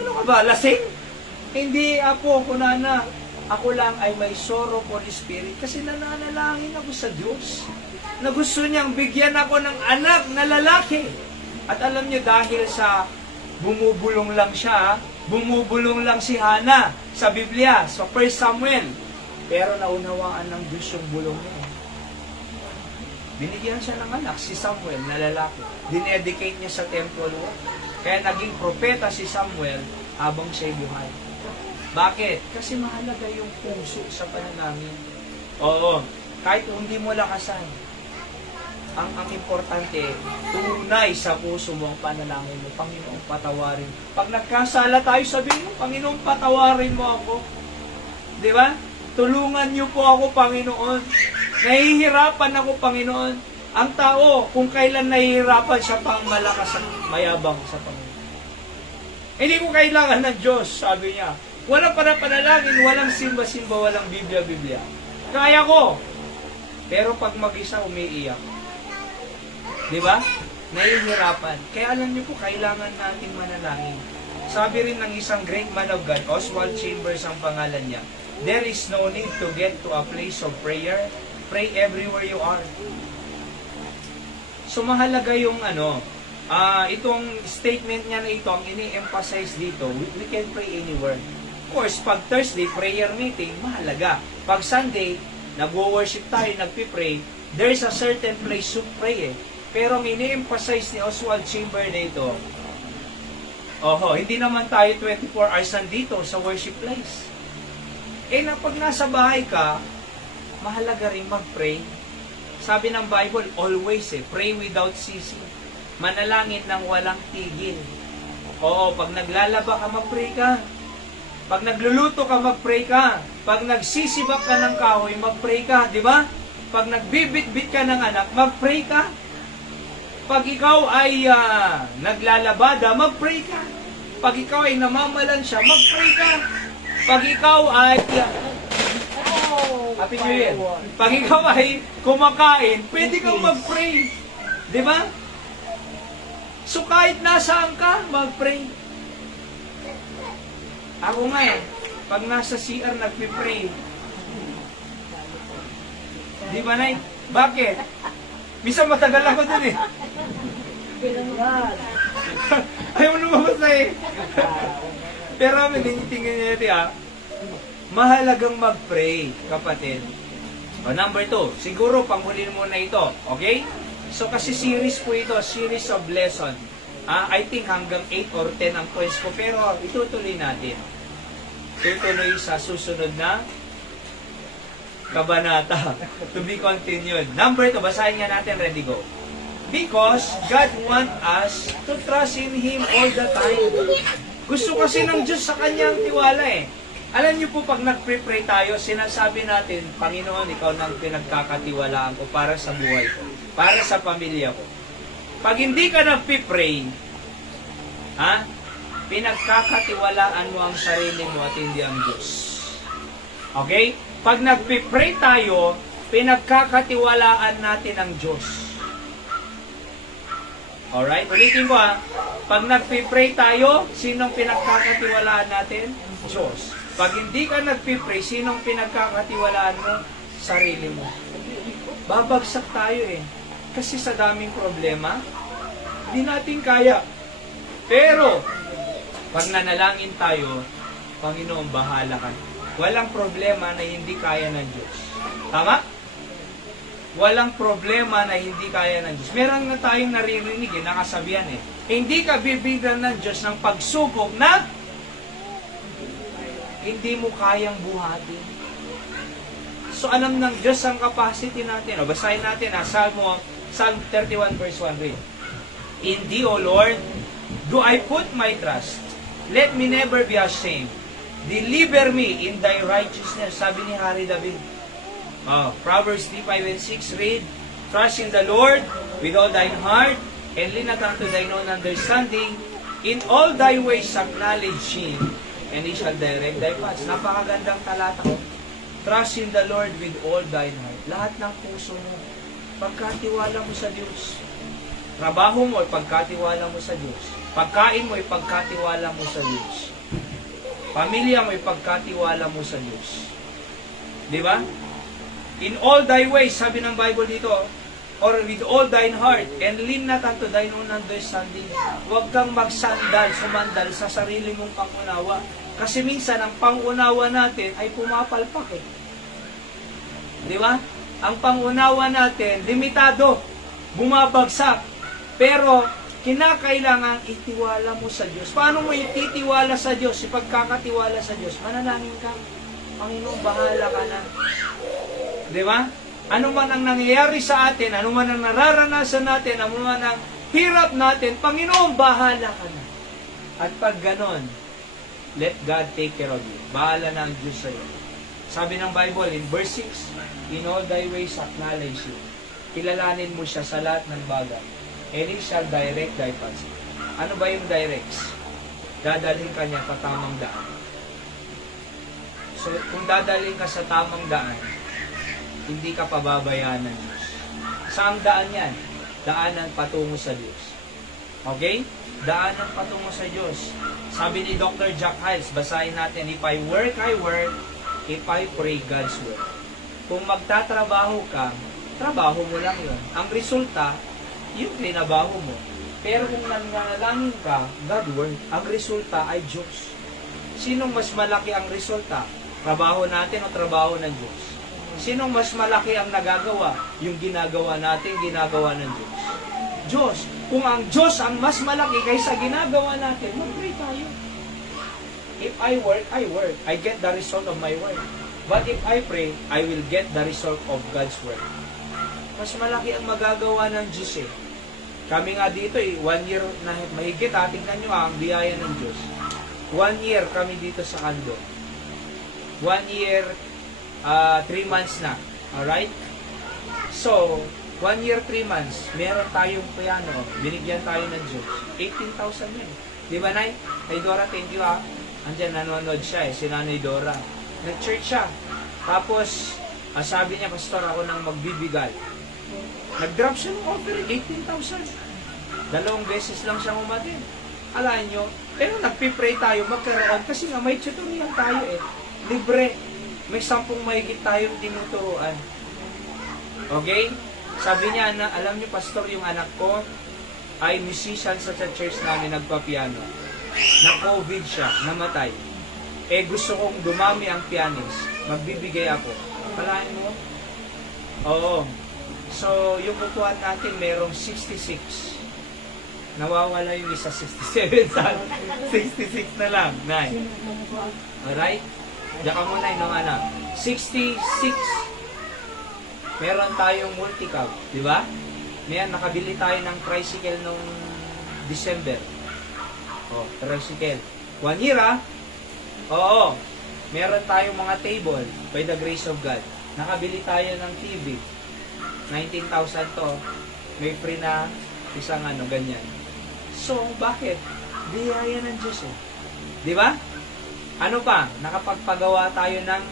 ano ka ba, lasing? Hindi ako, kunana. Ako lang ay may sorrow for the Spirit kasi nananalangin ako sa Diyos na gusto niyang bigyan ako ng anak na lalaki. At alam niyo, dahil sa bumubulong lang siya, bumubulong lang si Hannah sa Biblia, sa 1 Samuel. Pero naunawaan ng Diyos yung bulong niya. Binigyan siya ng anak, si Samuel, na lalaki. Dinedicate niya sa temple. Kaya naging propeta si Samuel habang siya'y buhay. Bakit? Kasi mahalaga yung puso sa panalangin. Oo, kahit hindi mo lakasan, ang importante, tunay sa puso mo ang panalangin mo. Panginoong patawarin. Pag nagkasala tayo, sabihin mo, Panginoong patawarin mo ako. Di ba? Tulungan niyo po ako, Panginoon. Nahihirapan ako, Panginoon. Ang tao, kung kailan nahihirapan siya pang malakas at mayabang sa Panginoon. Hindi ko kailangan ng Diyos, sabi niya. Walang panalangin, walang simba-simba, walang Biblia-Biblia. Kaya ko. Pero pag mag-isa, umiiyak. Di ba? Nahihirapan. Kaya alam niyo po, kailangan natin manalangin. Sabi rin ng isang great man of God, Oswald Chambers ang pangalan niya, there is no need to get to a place of prayer. Pray everywhere you are. So mahalaga yung itong statement niya na ito, ang ini-emphasize dito, we can pray anywhere. Of course, pag Thursday, prayer meeting, mahalaga. Pag Sunday, nag-worship tayo, nagpipray, there's a certain place to pray eh. Pero ang ini-emphasize ni Oswald Chambers na ito, hindi naman tayo 24 hours nandito sa worship place. Na pag nasa bahay ka, mahalaga rin mag-pray. Sabi ng Bible, always pray without ceasing. Manalangin ng walang tigil. Pag naglalaba ka, mag-pray ka. Pag nagluluto ka, mag-pray ka. Pag nagsisibak ka ng kahoy, mag-pray ka. Di ba? Pag nagbibit-bit ka ng anak, mag-pray ka. Pag ikaw ay naglalabada, mag-pray ka. Pag ikaw ay namamalansya, mag-pray ka. Pag ikaw ay Happy New Year. Pag ikaw ay kumakain, pwede kang mag-pray. Di ba? So kahit nasaan ka, mag-pray. Ako nga pag nasa CR, nagpipray. Di ba, Nay? Bakit? Bisa matagal ako dun eh. Ayaw mo lumabas na eh. Pero tingin niya mahalagang mag-pray, kapatid. Number 2, siguro panghulin mo na ito, okay? So kasi series po ito, series of lesson. I think hanggang 8 or 10 ang points ko, pero itutuloy natin. Tutuloy sa susunod na kabanata. To be continued. Number 2, basahin nga natin, ready, go. Because God wants us to trust in Him all the time. Gusto kasi ng Diyos sa Kanyang tiwala eh. Alam niyo po, pag nag-pray tayo, sinasabi natin, Panginoon, Ikaw nang pinagkakatiwalaan ko para sa buhay ko, para sa pamilya ko. Pag hindi ka nag-pray, pinagkakatiwalaan mo ang sarili mo at hindi ang Diyos. Okay? Pag nag-pray tayo, pinagkakatiwalaan natin ang Diyos. Alright? Ulitin ko Pag nag-pray tayo, sinong pinagkakatiwalaan natin? Diyos. Pag hindi ka nag-pray, sinong pinagkakatiwalaan mo? Sarili mo. Babagsak tayo eh. Kasi sa daming problema, hindi natin kaya. Pero, pag nanalangin tayo, Panginoon, bahala ka. Walang problema na hindi kaya ng Diyos. Tama? Walang problema na hindi kaya ng Diyos. Meron na tayong naririnig nakasabihan hindi ka bibigyan ng Diyos ng pagsubok na hindi mo kayang buhatin. So alam ng Diyos ang capacity natin. O, basahin natin Psalm 31 verse 1 read. In thee, O Lord, do I put my trust. Let me never be ashamed. Deliver me in thy righteousness. Sabi ni Hari David. Proverbs 3, 5, and 6 read, trust in the Lord with all thine heart, and lean not unto thine own understanding. In all thy ways acknowledge him, and he shall direct thy paths. Napakagandang talata ko. Trust in the Lord with all thine heart. Lahat ng puso mo. Pagkatiwala mo sa Diyos. Trabaho mo, pagkatiwala mo sa Diyos. Pagkain mo, pagkatiwala mo sa Diyos. Pamilya mo, pagkatiwala mo sa Diyos. Di ba? In all thy ways, sabi ng Bible dito, or with all thine heart, and lean not unto thine own understanding. Huwag kang sumandal sa sarili mong pangunawa. Kasi minsan, ang pangunawa natin ay pumapalpak eh. Di ba? Ang pangunawa natin, limitado, bumabagsak. Pero, kinakailangan itiwala mo sa Diyos. Paano mo ititiwala sa Diyos? Ipagkakatiwala sa Diyos, manalangin ka. Panginoon, bahala ka na. Di ba? Ano man ang nangyayari sa atin, ano man ang nararanasan natin, ano man ang hirap natin, Panginoon, bahala ka na. At pag ganon, let God take care of you. Bahala na ang Diyos sa iyo. Sabi ng Bible in verse 6, in all thy ways acknowledge you. Kilalanin mo siya sa lahat ng bagay. And he shall direct thy paths. Ano ba yung directs? Dadalhin ka niya sa tamang daan. So, kung dadalhin ka sa tamang daan, hindi ka pababayaan ng Diyos. Saan daan yan? Daanan patungo sa Diyos. Okay? Daanan patungo sa Diyos. Sabi ni Dr. Jack Hiles, basahin natin, if I work, I work. If I pray, God's work. Kung magtatrabaho ka, trabaho mo lang yun. Ang resulta, yung trinabaho mo. Pero kung nananalangin ka, God work. Ang resulta ay Diyos. Sinong mas malaki ang resulta? Trabaho natin o trabaho ng Diyos? Sinong mas malaki ang nagagawa? Yung ginagawa natin, ginagawa ng Diyos. Diyos. Kung ang Diyos ang mas malaki kaysa ginagawa natin, mag-pray tayo. If I work, I work. I get the result of my work. But if I pray, I will get the result of God's work. Mas malaki ang magagawa ng Diyos eh. Kami nga dito 1 year na mahigit tingnan nyo ang biyaya ng Diyos. 1 year kami dito sa Kando. 1 year, 3 months na. Alright? So, 1 year, 3 months, meron tayong piano. Binigyan tayo ng Diyos. 18,000 yun. Di ba, Nay? Nay Dora, thank you ha. Andiyan, nanonood siya eh, si Nanay Dora. Nag-church siya. Tapos, sabi niya, Pastor, ako nang magbibigay. Nag-drop siya ng offering, 18,000. 2 beses lang siya umatin. Alam nyo, pero nagpipray tayo, magkaroon, kasi nga may tutorial tayo eh. Libre. May 10 mahigit tayong tinuturuan. Okay? Sabi niya, alam niyo, Pastor, yung anak ko ay musician sa church namin, nagpa-piano. Na-COVID siya, namatay. Gusto kong dumami ang pianist. Magbibigay ako. Kalahin mo? Oo. So, yung upuan natin, merong 66. Nawawala yung isa, 67. 66 na lang. Nay. Alright? Diyan ka muna yung anak. 66. Meron tayong multi-cab. Di ba? Ngayon, nakabili tayo ng tricycle nung December. Tricycle. 1 year Oo. Meron tayong mga table by the grace of God. Nakabili tayo ng TV. 19,000 to. May free na isang ganyan. So, bakit? Biyaya ng Diyos eh. Di ba? Ano pa? Nakapagpagawa tayo ng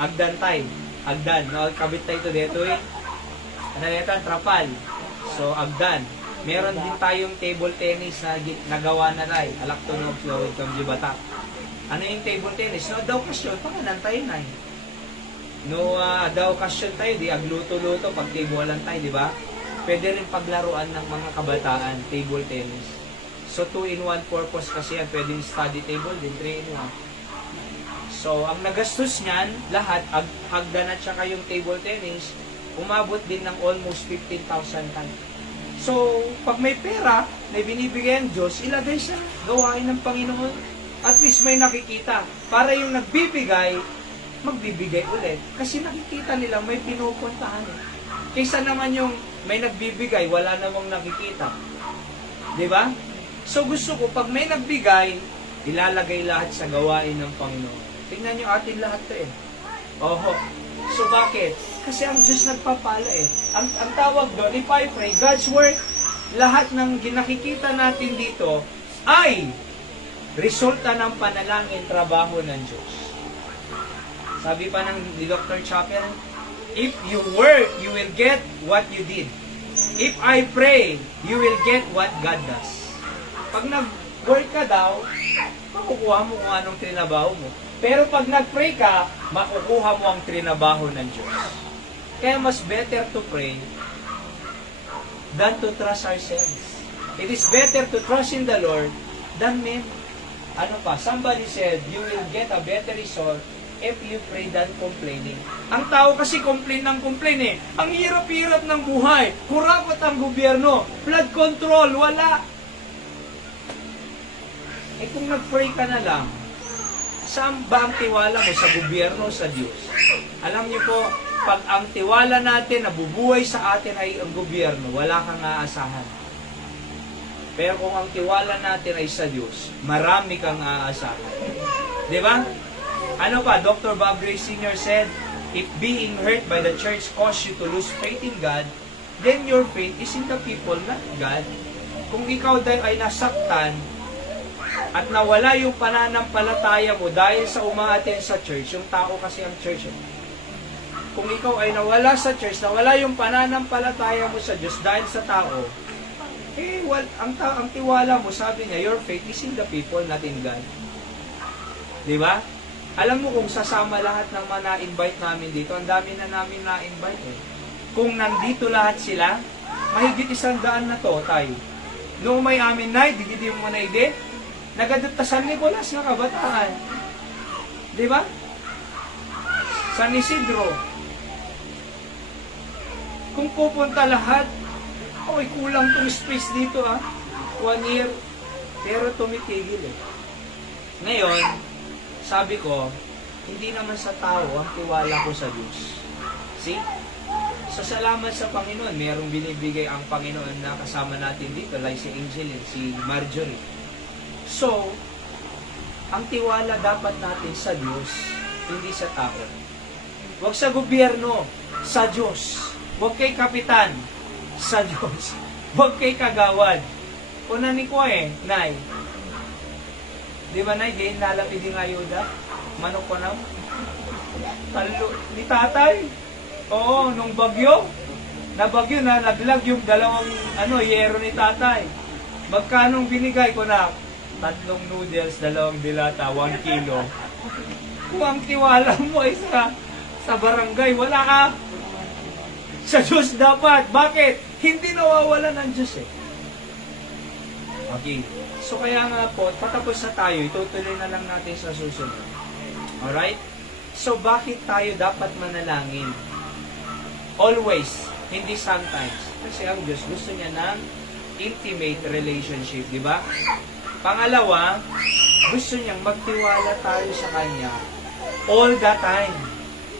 agdan tayo. Agdan. No? Kabit tayo dito eh. Ano ito? Trapal. So, agdan. Meron din tayong table tennis na nagawa na tayo. Alak to no, welcome di bata. Ano yung table tennis? No, daw kasyon, pangalan tayo na eh. No, daw kasyon tayo, di agluto-luto, pag table lang tayo, di ba? Pwede rin paglaruan ng mga kabataan, table tennis. So, 2-in-1 purpose kasi yan, pwedeng study table din, 3-in-1. So, ang nagastos niyan, lahat, hagdan at saka yung table tennis, umabot din ng almost 15,000 tayo. So, pag may pera na binibigay ang Diyos, ilagay sa gawain ng Panginoon. At least may nakikita. Para yung nagbibigay, magbibigay ulit. Kasi nakikita nila may pinupuntahan. Kaysa naman yung may nagbibigay, wala namang nakikita. Di ba? So gusto ko, pag may nagbigay, ilalagay lahat sa gawain ng Panginoon. Tingnan nyo atin lahat to eh. Oho. So bakit? Kasi ang Diyos nagpapala eh. Ang tawag doon, if I pray, God's work, lahat ng ginakikita natin dito ay resulta ng panalangin, trabaho ng Diyos. Sabi pa ni Dr. Chapel, if you work, you will get what you did. If I pray, you will get what God does. Pag nag-work ka daw, makukuha mo kung anong trinabaho mo. Pero pag nag-pray ka, makukuha mo ang trinabaho ng Diyos. Kaya mas better to pray than to trust ourselves. It is better to trust in the Lord than men. Ano pa? Somebody said, you will get a better result if you pray than complaining. Ang tao kasi complain ng complain eh. Ang hirap-hirap ng buhay. Kurakot ang gobyerno. Flood control, wala. Eh kung nag-pray ka na lang, saan ba ang tiwala mo? Sa gobyerno, sa Diyos? Alam niyo po, pag ang tiwala natin na bubuhay sa atin ay ang gobyerno, wala kang aasahan. Pero kung ang tiwala natin ay sa Diyos, marami kang aasahan. Di ba? Ano pa? Dr. Bob Gray Sr. said, if being hurt by the church caused you to lose faith in God, then your faith is in the people, not God. Kung ikaw dahil ay nasaktan, at nawala yung pananampalataya mo dahil sa umaaten sa church, yung tao kasi ang church. Kung ikaw ay nawala sa church, nawala yung pananampalataya mo sa Diyos dahil sa tao, ang tiwala mo, sabi niya, your faith is in the people, not in God. Di ba? Alam mo kung sasama lahat ng mga na-invite namin dito, ang dami na namin na-invite eh. Kung nandito lahat sila, mahigit 100 na to tayo. Noong may amin na, digidi mo na ide, nagadot ta San Nicolas na kabataan. Di ba? San Isidro. Kung pupunta lahat, kulang tong space dito 1 year. Pero tumitigil eh. Ngayon, sabi ko, hindi naman sa tao ang tiwala ko sa Diyos. See? So, salamat sa Panginoon. Merong binibigay ang Panginoon na kasama natin dito, like si Angel and si Marjorie. So, ang tiwala dapat natin sa Diyos, hindi sa tao. Huwag sa gobyerno, sa Diyos. Huwag kay kapitan, sa Diyos. Huwag kay kagawad. Una ni ko Nay. Di ba, Nay? Di nalapid yung ayuda? Manok ko na? Talo. Ni tatay? Oo, nung bagyo. Nabagyo na, naglag yung dalawang yero ni tatay. Magkanong binigay ko na? 3 noodles, 2 dilata, 1 kilo. Kung ang tiwala mo ay sa barangay, wala ka. Sa Diyos dapat. Bakit? Hindi nawawala ng Diyos eh. Okay. So kaya nga po, patapos na tayo, itutuloy na lang natin sa susunod. Alright? So bakit tayo dapat manalangin? Always, hindi sometimes. Kasi ang Diyos gusto niya ng intimate relationship, di ba? Pangalawa, gusto niyang magtiwala tayo sa Kanya all the time.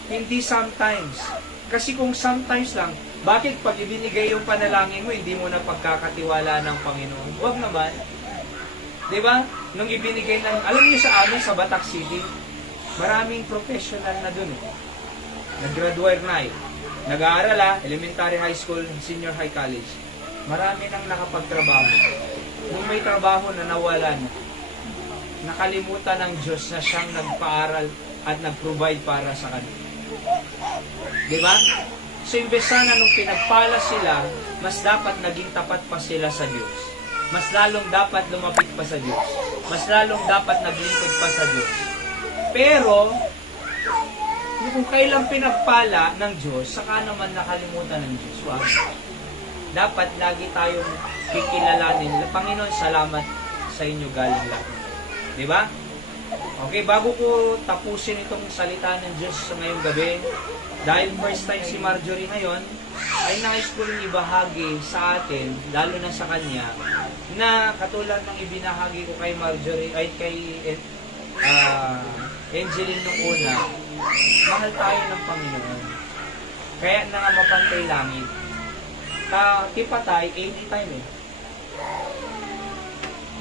Hindi sometimes. Kasi kung sometimes lang, bakit pag ibinigay yung panalangin mo, hindi mo na pagkakatiwala ng Panginoon? Huwag naman. Di ba? Nung ibinigay ng, alam niyo sa amin, sa Batak City, maraming professional na dun. Nag-graduate na nag-aaral elementary high school, senior high college. Marami nang nakapagtrabaho. Nung may trabaho na nawalan, nakalimutan ng Diyos na siyang nagpaaral at nag-provide para sa kanila. Di ba? So, imbes sana nung pinagpala sila, mas dapat naging tapat pa sila sa Diyos. Mas lalong dapat lumapit pa sa Diyos. Mas lalong dapat naglingkod pa sa Diyos. Pero, kung kailang pinagpala ng Diyos, saka naman nakalimutan ng Diyos. Wow. Dapat lagi tayong kikilalanin. Panginoon, salamat sa inyo galing lahat. Di ba? Okay, bago ko tapusin itong salita ng Diyos sa ngayong gabi, dahil first time si Marjorie ngayon, ay nais ko rin ibahagi sa atin, lalo na sa kanya, na katulad ng ibinahagi ko kay Marjorie, ay Angeline nung una, mahal tayo ng Panginoon. Kaya na nga mapantay langit. Tipatay, anytime eh.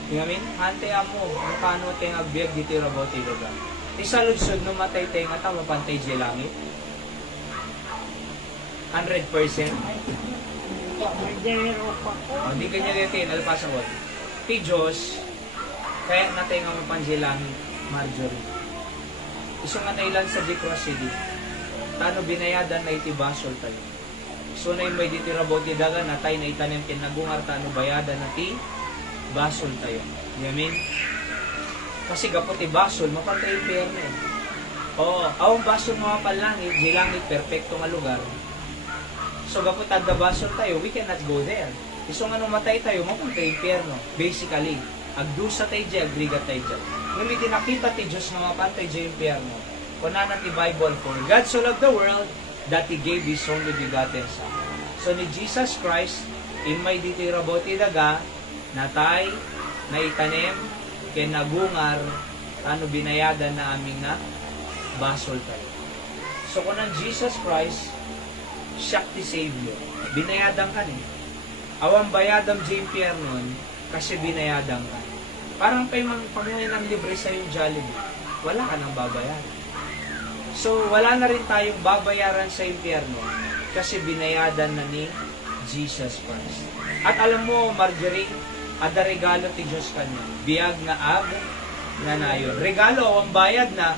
Ngamin, hante amo, mukano tayong agbiag dito rabaw tiloga. Isaludsod no matay tayo nga tama pantay di langit. 100%. Mardero pa ko. Hindi kanya dito nalpasan ko. Ti Diyos, kaya natay nga mapanji langit, Marjorie. Iso nga nailan sa Jicross City. Tano binayadan na itibasol tayo. So na yung may ditirabaw ti daga na tayo na itanim kinagungar tano bayadan na ti basol tayo. Yamin? Kasi gapot ti basol, mapantay yung perno eh. Oo, awang basol mga palangit, di langit, perfecto nga lugar. So gapot adda basol tayo, we cannot go there. Iso nga nung matay tayo, mapantay yung perno. Basically, agdusa tayo di, agriga tayo di. Ngunit tinakita ti Diyos nga mapantay di yung perno. Kunanan ti Bible, for God so loved the world, that He gave His only begotten Son. So ni Jesus Christ, in may ditirabaw ti daga, natay, naitanim, kinagungar, ano binayadan na aming nga, basol tayo. So kung ang Jesus Christ, siya ti Savior, binayadan ka ni. Awang bayadam J.P.R. nun, kasi binayadan ka. Parang kayo pangyayin ng libre sa yung Jollibee, wala ka nang babayaran. So wala na rin tayong babayaran sa impyerno, kasi binayadan na ni Jesus Christ. At alam mo, Marjorie, ada regalo ti Diyos kanya. Biag nga ag na nayon. Regalo, ang bayad na,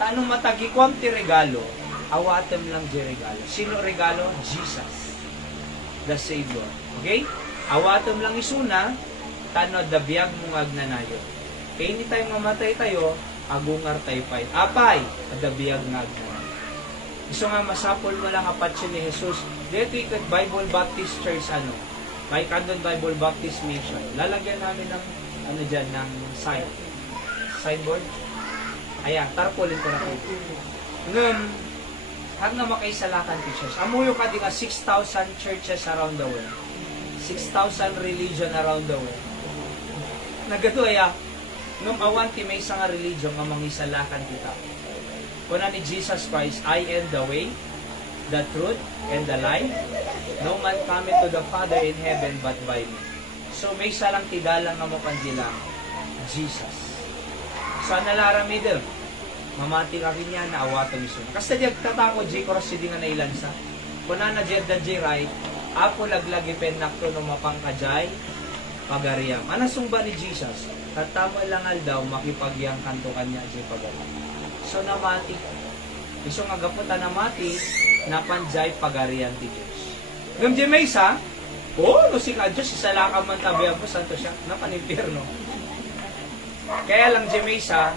tanong matagikwam ti regalo, awatem lang di regalo. Sino regalo? Jesus, the Savior. Okay? Awatem lang isuna, tano da biag mong ag na nayon. Kaya hindi tayo mamatay tayo, agungar tayo pa'y. Apay, ada biag nga ag na nayon. Iso nga masapol mo lang apat siya ni Jesus. Dito ikat Bible Baptist Church, may Candon Bible Baptist Mission. Lalagyan namin ng, dyan, ng signboard. Ayan, tarpaulin ko na kayo. Ngayon, hag na makaisalakan teachers. Amuyo ka di nga 6,000 churches around the world. 6,000 religion around the world. Nagado aya, nung awanti may isang religion nga mangisalakan kita. Kuna ni Jesus Christ, I am the way, the truth, and the life. No man cometh to the Father in heaven but by me. So may salang tidalang nga mapandilang, Jesus. Sa nalarami din, mamati ka rin yan na awatong iso. Kasi diag tatako, J-Cross hindi nga nailansa. Kuna na diag da J-Right, apo laglagi penakto no mapangkajay, pagariyam. Anasong ba ni Jesus? Tatama lang daw makipagyang kanto kanya J-Pagariyam. So namati. Iso nga gaputan namati, napanjay pagarian ti Diyos. Ngam di may isa, no si ka Diyos, isalaka man tabi mo, santo siya, napanimpirno. Kaya lang di may isa,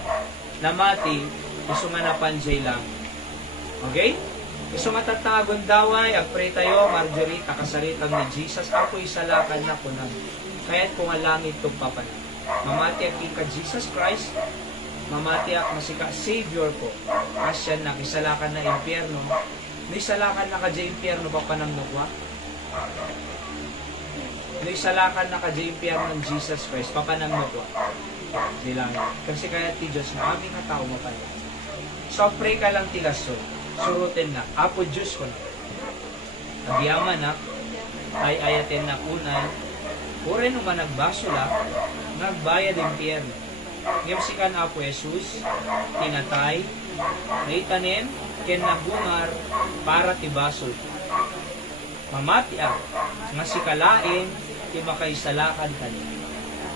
namati, iso nga napanjay lang. Okay? Iso nga tatagon daway, agpray tayo, Marjorie, takasalitang ni Jesus, ako isalakan na ko na. Kaya't kung ang langit itong papanan. Mamati ang ka Jesus Christ, mamati ak masika Savior ko. Asyan na, isalakan na impyerno. Naisalakan na ka dya impyerno pa panangnukwa? Naisalakan na ka dya impyerno ng Jesus Christ pa panangnukwa? Di lang. Kasi kaya ti Diyos na aming na tao mapala. So pray ka lang ti laso. Surutin na. Apo Diyos ko na. Nagyaman na. Ay ayatin na unay. Pure naman nagbaso la. Nagbayad impyerno. Ngayon si kan Apo Jesus, tinatay, naitanin, ken nagungar, para tibasol. Mamati nga si kalain, ti makaisalakan ka niya.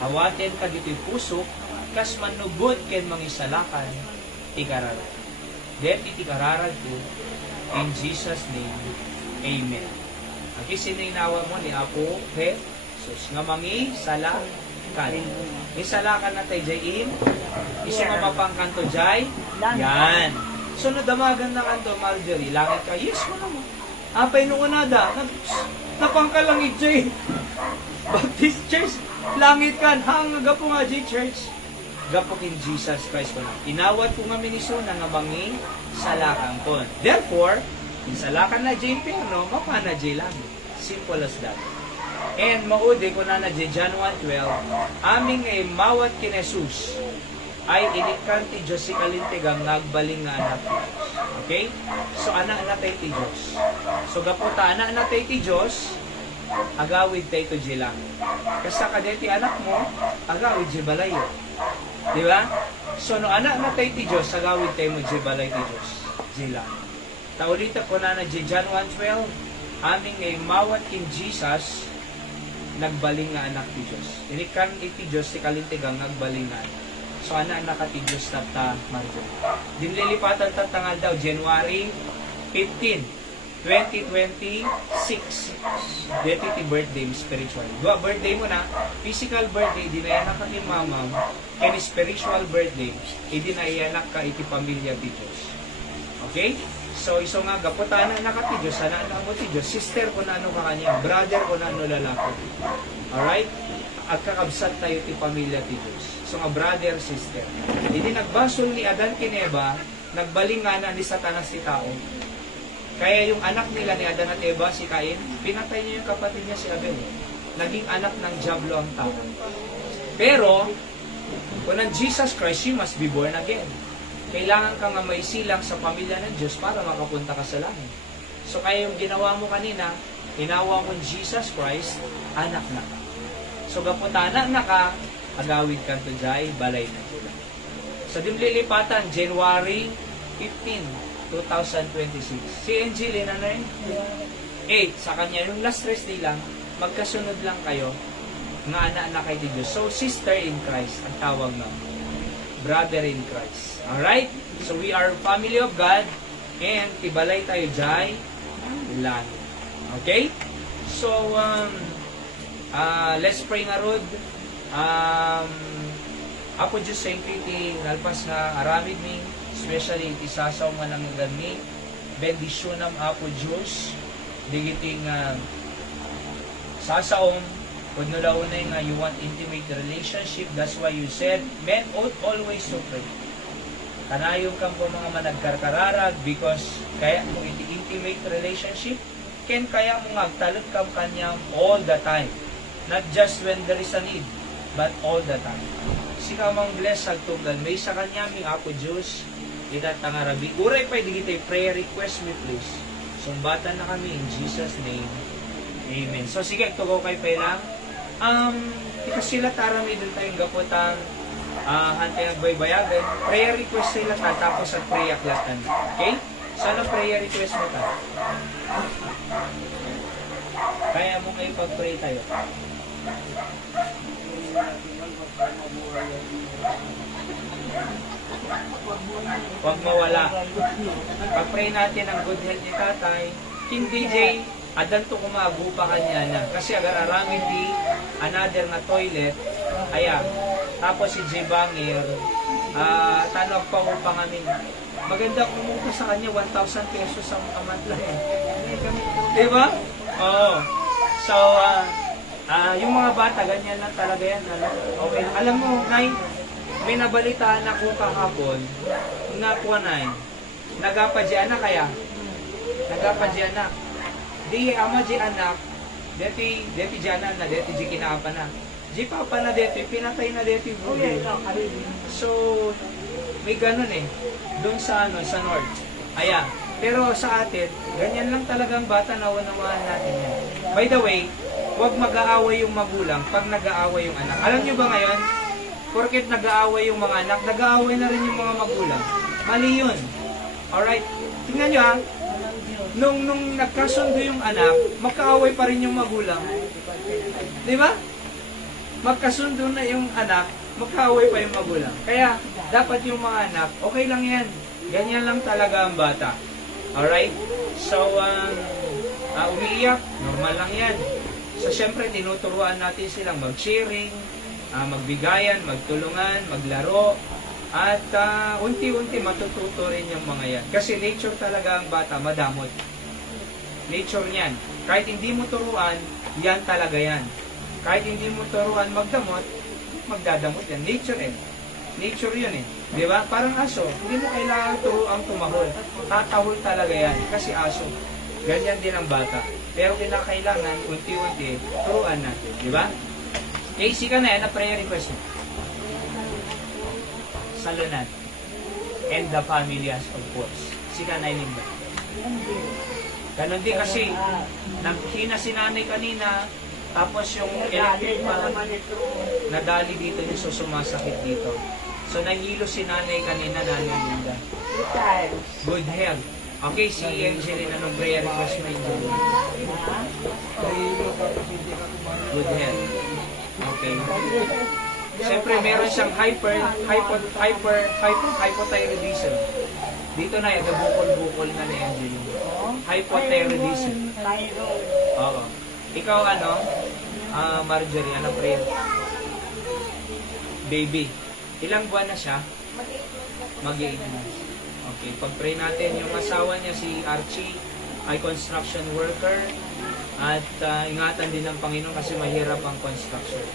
Awaten ka dito'y pusok, kas manubot ken mangisalakan, tikararad. Deti tikararad ko, in Jesus' name, Amen. At isininawa mo ni Apo Jesus, nga mangisalakan. Isalakan na tayo jayin. Iso nga mapangkanto jay. Yan. So nadamagan na kanto, Marjorie. Langit ka. Yes mo naman. Apay nung unada. Napangkalangit jay. Baptist Church. Langit kan. Hangaga po nga jay church. Gapo in Jesus Christ ko na. Inawat po nga miniso na nga mangi salakan ko. Therefore, insalakan na jay pero mapana jay langit. Simple as that. And maudi ko na John 1:12, aming ay mawat kin Jesus, ay inikan ti Diyos si kalintigang nagbaling nga anak ti Diyos. Okay? So, anak na tayo ti Diyos. So, gaputa, anak na tayo ti Diyos, agawid tayo to jilang. Kasi kadeti anak mo, agawid jibalayo. Di ba? So, no anak na tayo ti Diyos, agawid tayo mo jibalay ti Diyos. Jilang. Taulita ko na John 1:12, aming ngay mawat kin Jesus, nagbaling nga anak ti Diyos. Inikan iti Diyos, si kalintigang nagbaling nga anak. So, anak na ti Diyos tata marjo. Dinlilipatan tatangal daw, January 15, 2026. Dito ti birthday mo spiritual. Dua birthday mo na, physical birthday, dinayanak ka ti mamam, kani spiritual birthday, idinayanak ka iti pamilya ti Diyos. Okay? So, iso nga, gaputan na ka ti Diyos, anak mo ti Diyos, sister ko na ano ka kanya, brother ko na ano lalaki. Alright? At kakabsat tayo ti pamilya ti Diyos. So nga, brother, sister. Hindi nagbasol ni Adan kineba, nagbaling nga na ni Satanas si tao. Kaya yung anak nila ni Adan at Eva, si Cain, pinatay niya yung kapatid niya si Abel. Naging anak ng Diablo ang tao. Pero, kung ang Jesus Christ, you must be born again. Kailangan ka nga may silang sa pamilya ng Diyos para makapunta ka sa langit. So kaya yung ginawa mo kanina, ginawa mo Jesus Christ, anak na ka. So gaputana na ka, agawid ka to jay, balay na sila. So dimlilipatan, January 15, 2026. Si Angelina na rin. 8, sa kanya, yung last rest day lang, magkasunod lang kayo, nga anak na kay Diyos. So, sister in Christ, ang tawag na. Brother in Christ. Alright? So, we are family of God, and tibalay tayo jay, langit. Okay? So, let's pray nga rod. Apo Diyos sa ti nalpas nga aramid mi, especially iti sasaw nga nang gami, bendisyonam Apo Diyos, digiting sasaom, kung nulaunay nga you want intimate relationship, that's why you said, men ought always to pray. Kanayon kang po mga managkarkararag, because kaya mo iti intimate relationship, ken kaya mo nga agtalot kang kanyang all the time. Not just when there is a need, but all the time. Sika mang bless agtugan, may sa kanya ming Apo Diyos, itatang arabi. Uray pa, digitay prayer request me please. Sumbatan na kami in Jesus' name. Amen. So sige, tugaw kay Pailang. Ikasila tarami dun tayong gapotang hantay nagbaybayagan. Prayer request sila ta, tapos ang prayer klatan. Okay? So ano prayer request mo ta? Kaya mo ngayon pag-pray tayo. Huwag mawala. Pag-pray natin ang good health ni tatay, hindi jay, adan to kumagupa kanya na. Kasi agar aramid di another na toilet, ayan. Tapos si Jay Bangir, tanong pa upang amin. Maganda kumuha sa kanya, 1,000 pesos ang month lang eh. Diba? Oo. So, yung mga bata, ganyan lang talaga yan. Okay. Alam mo, Nay, may nabalitaan ako kahapon, nga po, Nay, nagapadya na kaya? Nagapadya na. Di ama di anak, deti jana na, deti di kinapa na. Di papa na deti, pinatay na deti buhay. So, may ganun eh. Doon sa sa north. Ayan. Pero sa atin, ganyan lang talagang bata, naunawaan natin yan. By the way, huwag mag-aaway yung magulang pag nag-aaway yung anak. Alam nyo ba ngayon, porket nag-aaway yung mga anak, nag-aaway na rin yung mga magulang. Mali yun. Alright? Tingnan nyo ha, nung nagkasundo yung anak, magkaaway pa rin yung magulang. Di ba? Magkasundo na yung anak, magkaaway pa yung magulang. Kaya, dapat yung mga anak, okay lang yan. Ganyan lang talaga ang bata. Alright? So, umiiyak, normal lang yan. So, syempre, tinuturuan natin silang mag-sharing, magbigayan, magtulungan, maglaro, at unti-unti matututo rin yung mga yan. Kasi nature talaga ang bata, madamot. Nature niyan. Kahit hindi mo turuan, yan talaga yan. Kahit hindi mo turuan magdamot, magdadamot yan. Nature eh. Nature yun eh. Di ba? Parang aso. Hindi mo kailangan turuan tumahol. Tatahol talaga yan. Kasi aso. Ganyan din ang bata. Pero kailangan unti-unti turuan natin. Di ba? Casey ka na yan na prayer request mo. Salonat. And the familias, of course. Si Kanay Linda. Hindi. Ganon din kasi, naghina si nanay kanina, tapos yung Nagalit electric na fan, naman ito. nadali dito yung sumasakit dito. So, nahilo si nanay kanina, Nanay Linda. 2 times. Good health. Okay, si Angelina, anong prayer request mo, Angelina? Ha? Good health. Okay. Siyempre, meron siyang hypothyroidism. Dito na yung bukol-bukol na ni Angelina. Hypothyroidism. Thyroid. Oo. Ikaw Marjorie, ano prayer? Baby. Ilang buwan na siya? Mag-8 months. Okay, pag-pray natin yung asawa niya, si Archie, ay construction worker. At ingatan din ng Panginoon kasi mahirap ang construction.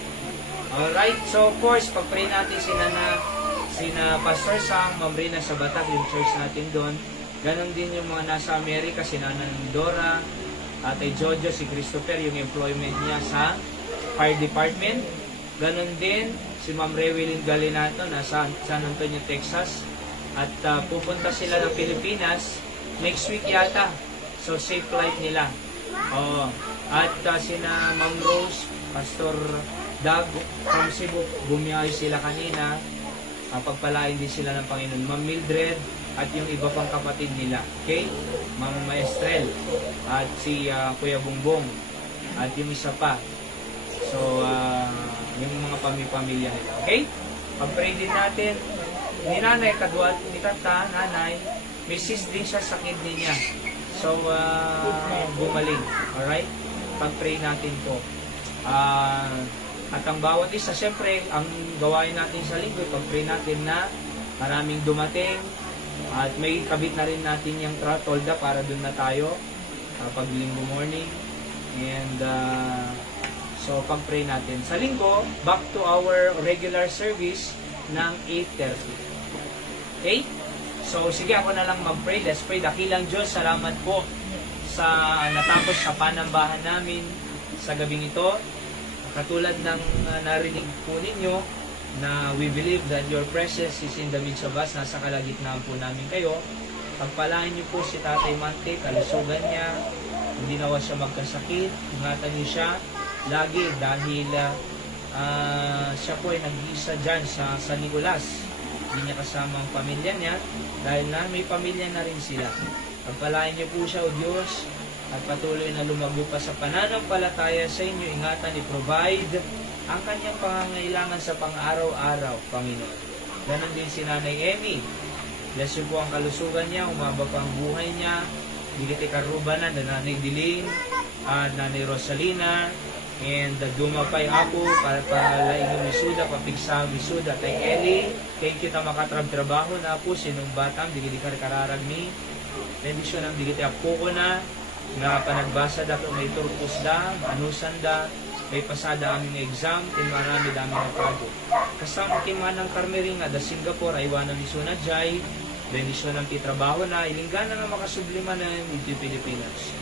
Alright, so of course, pag-pray natin sina Pastor Sam, Ma'am Rina sa Batak, yung church natin doon. Ganon din yung mga nasa Amerika, si Nanay Dora, Ate Jojo, si Christopher, yung employment niya sa fire department. Ganon din si Ma'am Rewelyn Galinato, nasa San Antonio, Texas. At pupunta sila ng Pilipinas next week yata. So safe flight nila. At sina Ma'am Rose, Pastor Doug from Cebu, bumiyahe sila kanina. Pagpalain din sila ng Panginoon. Ma'am Mildred at yung iba pang kapatid nila. Okay? Ma'am Maestrel at si Kuya Bongbong at yung isa pa. So, yung mga pamilya nila. Okay? Pag-pray din natin ni Nanay Kadwat, ni Tata, Nanay, may cyst din siya sa kidney niya. So, gumaling. Alright? Pag-pray natin po. At ang bawat isa, syempre, ang gawain natin sa linggo, pag-pray natin na maraming dumating at may kabit na rin natin yung tolda para dun na tayo pag linggo morning. And so, pag-pray natin. Sa linggo, back to our regular service ng 8:30. Okay? So, sige ako na lang mag-pray. Let's pray. Dakilang Diyos, salamat po sa natapos sa panambahan namin sa gabing ito. Katulad ng narinig po ninyo na we believe that your presence is in the midst of us. Nasa kalagitnaan po namin kayo. Pagpalain niyo po si Tatay Mante, kalusugan niya. Hindi nawa siya magkasakit. Ingatan niyo siya lagi dahil siya po ay nag-iisa dyan sa San Nicolas. Hindi niya kasama ang pamilya niya dahil na may pamilya na rin sila. Pagpalain niyo po siya, O Diyos, at patuloy na lumago pa sa pananampalataya sa inyo. Ingatan, i-provide ang kanyang pangangailangan sa pang-araw-araw, Panginoon. Ganon din si Nanay Emmy. Bless you po ang kalusugan niya, umaba pa ang buhay niya. Digiti Karubanan, Nanay Diling, Nanay Rosalina, and Dumapay Apo, para laing misuda, papigsa misuda, tay Eli, thank you ta makatrabaho na po, sinong batang, digiti kararagmi, bendisyon ang digiti apo ko na, nga panagbasa da kung may turpos da, anusan da, may pasada aming exam, tinmarami da aming napado. Kasama kimanang karmering da Singapore, aywanan ni Suna Jai, bendisyon ang titrabaho na, ilinggan na nga makasublima na dito Pilipinas.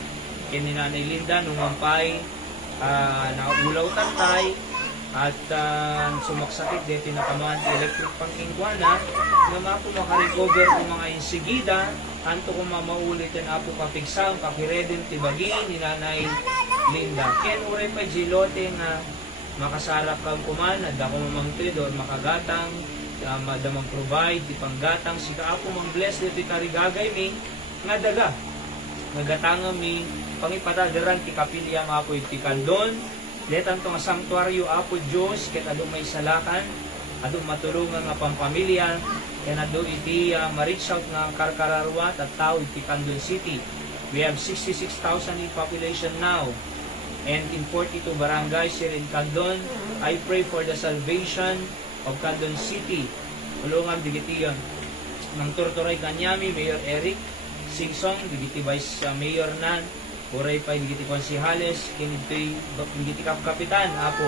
Kini Nanay Linda, nungampay, naulaw tantay, at sumaksakit dito nakamaan electric pangkingwana, na mapo makarecover ng mga insigida, kanto kung mamaulit yan apo kapigsang, kakireden tibagi ni Nanay Linda. Ken uray pa jilote nga makasarap kang kuman, at ako mamangtid or makagatang, madamang provide, ipanggatang, sika ako mang bless dito itarigagay mi, nga daga, nagatanga mi, pangipatadaran ti kapilya mapo iti kandon, letan to nga sanktuaryo apo Diyos, ket adu may salakan, adu matulungan nga pampamilya, ken adu iti ma-reach out nga karkararwat at tao iti Candon City. We have 66,000 in population now, and in 42 barangays here in Candon. I pray for the salvation of Candon City. Tulungan digiti yon ng Tortoray Kanyami, Mayor Eric Singsong, digiti Vice Mayor Nan, Uray pa digiti konsihales, digiti kapitan, apo.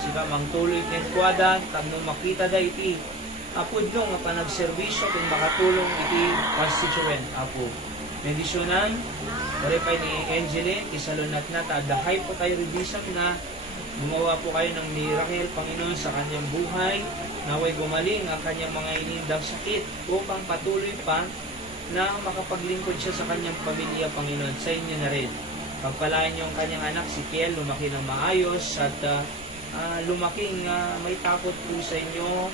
Sika mangtuloy tenkwada, tanong makita da iti. Apo no, nga panagservisyo kung makatulong iti constituent, apo. Bendisyonan, uray pa ni Angeline, isalunat na, taadahay po tayo ridisam na gumawa po kayo ng miracle, Panginoon, sa kanyang buhay. naway gumaling ang kanyang mga inindang sakit upang patuloy pa na makapaglingkod siya sa kanyang pamilya, Panginoon, sa inyo na rin. Pagpalain niyo ang kanyang anak, si Kiel, lumaki ng maayos at lumaking may takot po sa inyo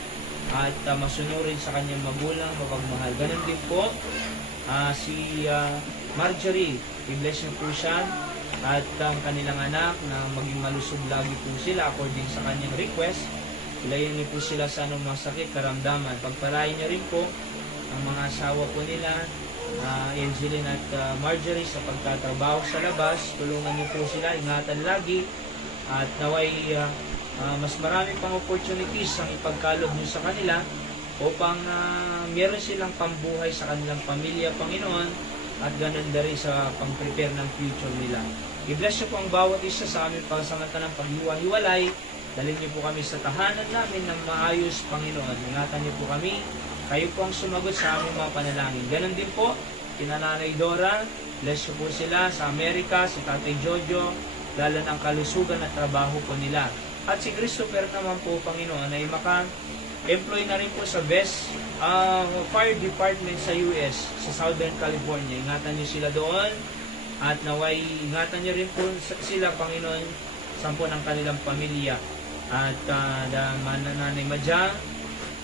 at masunurin sa kanyang magulang, mapagmahal. Ganun din po si Marjorie, i-bless niyo po siya at ang kanilang anak na maging malusog lagi po sila according sa kanyang request. Ilayin niyo po sila sa anumang sakit, karamdaman. Pagpalain niyo rin po ang mga asawa po nila, Angeline at Marjorie, sa pagtatrabaho sa labas. Tulungan niyo po sila, ingatan lagi at naway mas marami pang opportunities ang ipagkaloob niyo sa kanila upang meron silang pambuhay sa kanilang pamilya, Panginoon, at ganun na rin sa pang-prepare ng future nila. I-bless niyo po ang bawat isa sa aming pansamantalang paghiwa-hiwalay. Dalhin niyo po kami sa tahanan namin ng maayos, Panginoon. Ingatan niyo po kami. Kayo po ang sumagot sa aming mga panalangin. Ganon din po, kina Nanay Dora, bless niyo po sila sa Amerika, si Tatay Jojo, lalo ng kalusugan at trabaho po nila. At si Christopher naman po, Panginoon, ay maka-employ na rin po sa best fire department sa US, sa Southern California. Ingatan niyo sila doon at naway ingatan niyo rin po sila, Panginoon, sampo ng kanilang pamilya. At Nanay Madja,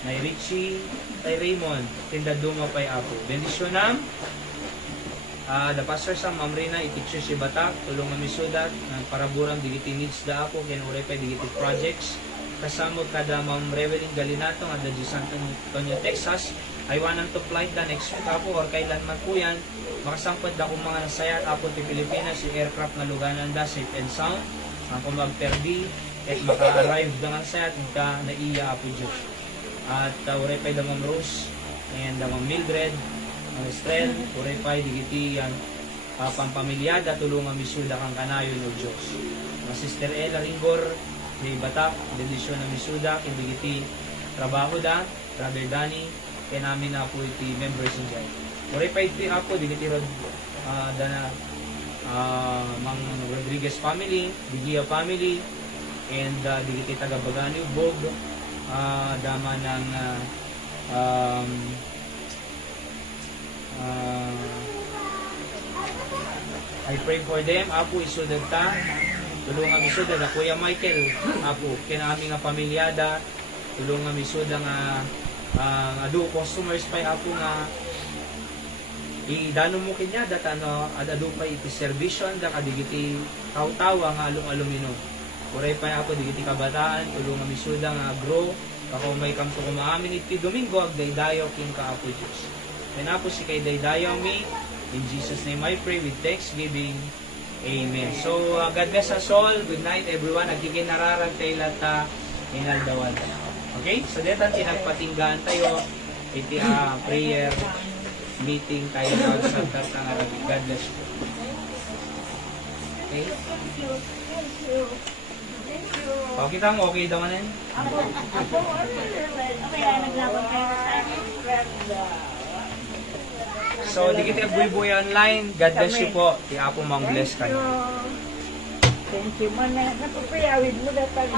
Nay Richie, Tay Raymond, Tinda Duma Pay Apo. Bendisyon nam, the pastor sa Mamrina, itikso si Batak, tulungan misudat, ng paraburang digiti needs da Apo, kinuray pa digiti projects, kasama kada Ma'am Reveling Galinato, at the San Antonio, Texas, aywanan to flight da next week Apo, or kailan man po yan, makasampad da kung mga nasayat Apo ti Pilipinas, yung aircraft na luganan da, safe and sound, kung magperdi, at maka-arrive da nga sayat, ka naiya Apo Diyos. At uray pa da Ma'am Rose, and Ma'am Mildred, Ma'am Estrel, uray pa digiti yan, pampamilyada, tulungan misuda kang kanayon o Diyos. Sister Ella Ringor, may Batak, bendisyon na misuda, kindigiti trabaho da, Brother Danny, kaya namin na po iti members in God. Uray pa iti ako, digiti rod, Mang Rodriguez family, Digia family, and digiti taga-Bagani, Bog, dama ng I pray for them. Apo, isudad ta. Tulungan isudad. Kuya Michael, Apo, kinami nga pamilyada. Tulungan isudad nga adu customers pa Apo nga idano mo kinya dat adu pa iti servisyon da kadigiti taw-tawa nga alum-alumino. Uray pa Apo digiti kabataan, tulungan misuda nga grow, ako may kamto kumaamin iti Domingo, ag daydayo king ka Apo Diyos. Then Apo si kay daydayo mi, in Jesus name I pray with thanksgiving. Amen. So, God bless us all. Good night everyone. Nagkikinararag tayo lata inaldawan. Okay? So, detan tinagpatinggaan tayo iti prayer meeting tayo sa Tartang Arabic. God bless you. Okay? Okay tang, okay daw na yun? Okay na, naglaban kayo sa So, di kita buhay-buhay online. God bless you po. Di Apo mang bless kayo. Thank you, man. Napapayawid mo na tayo.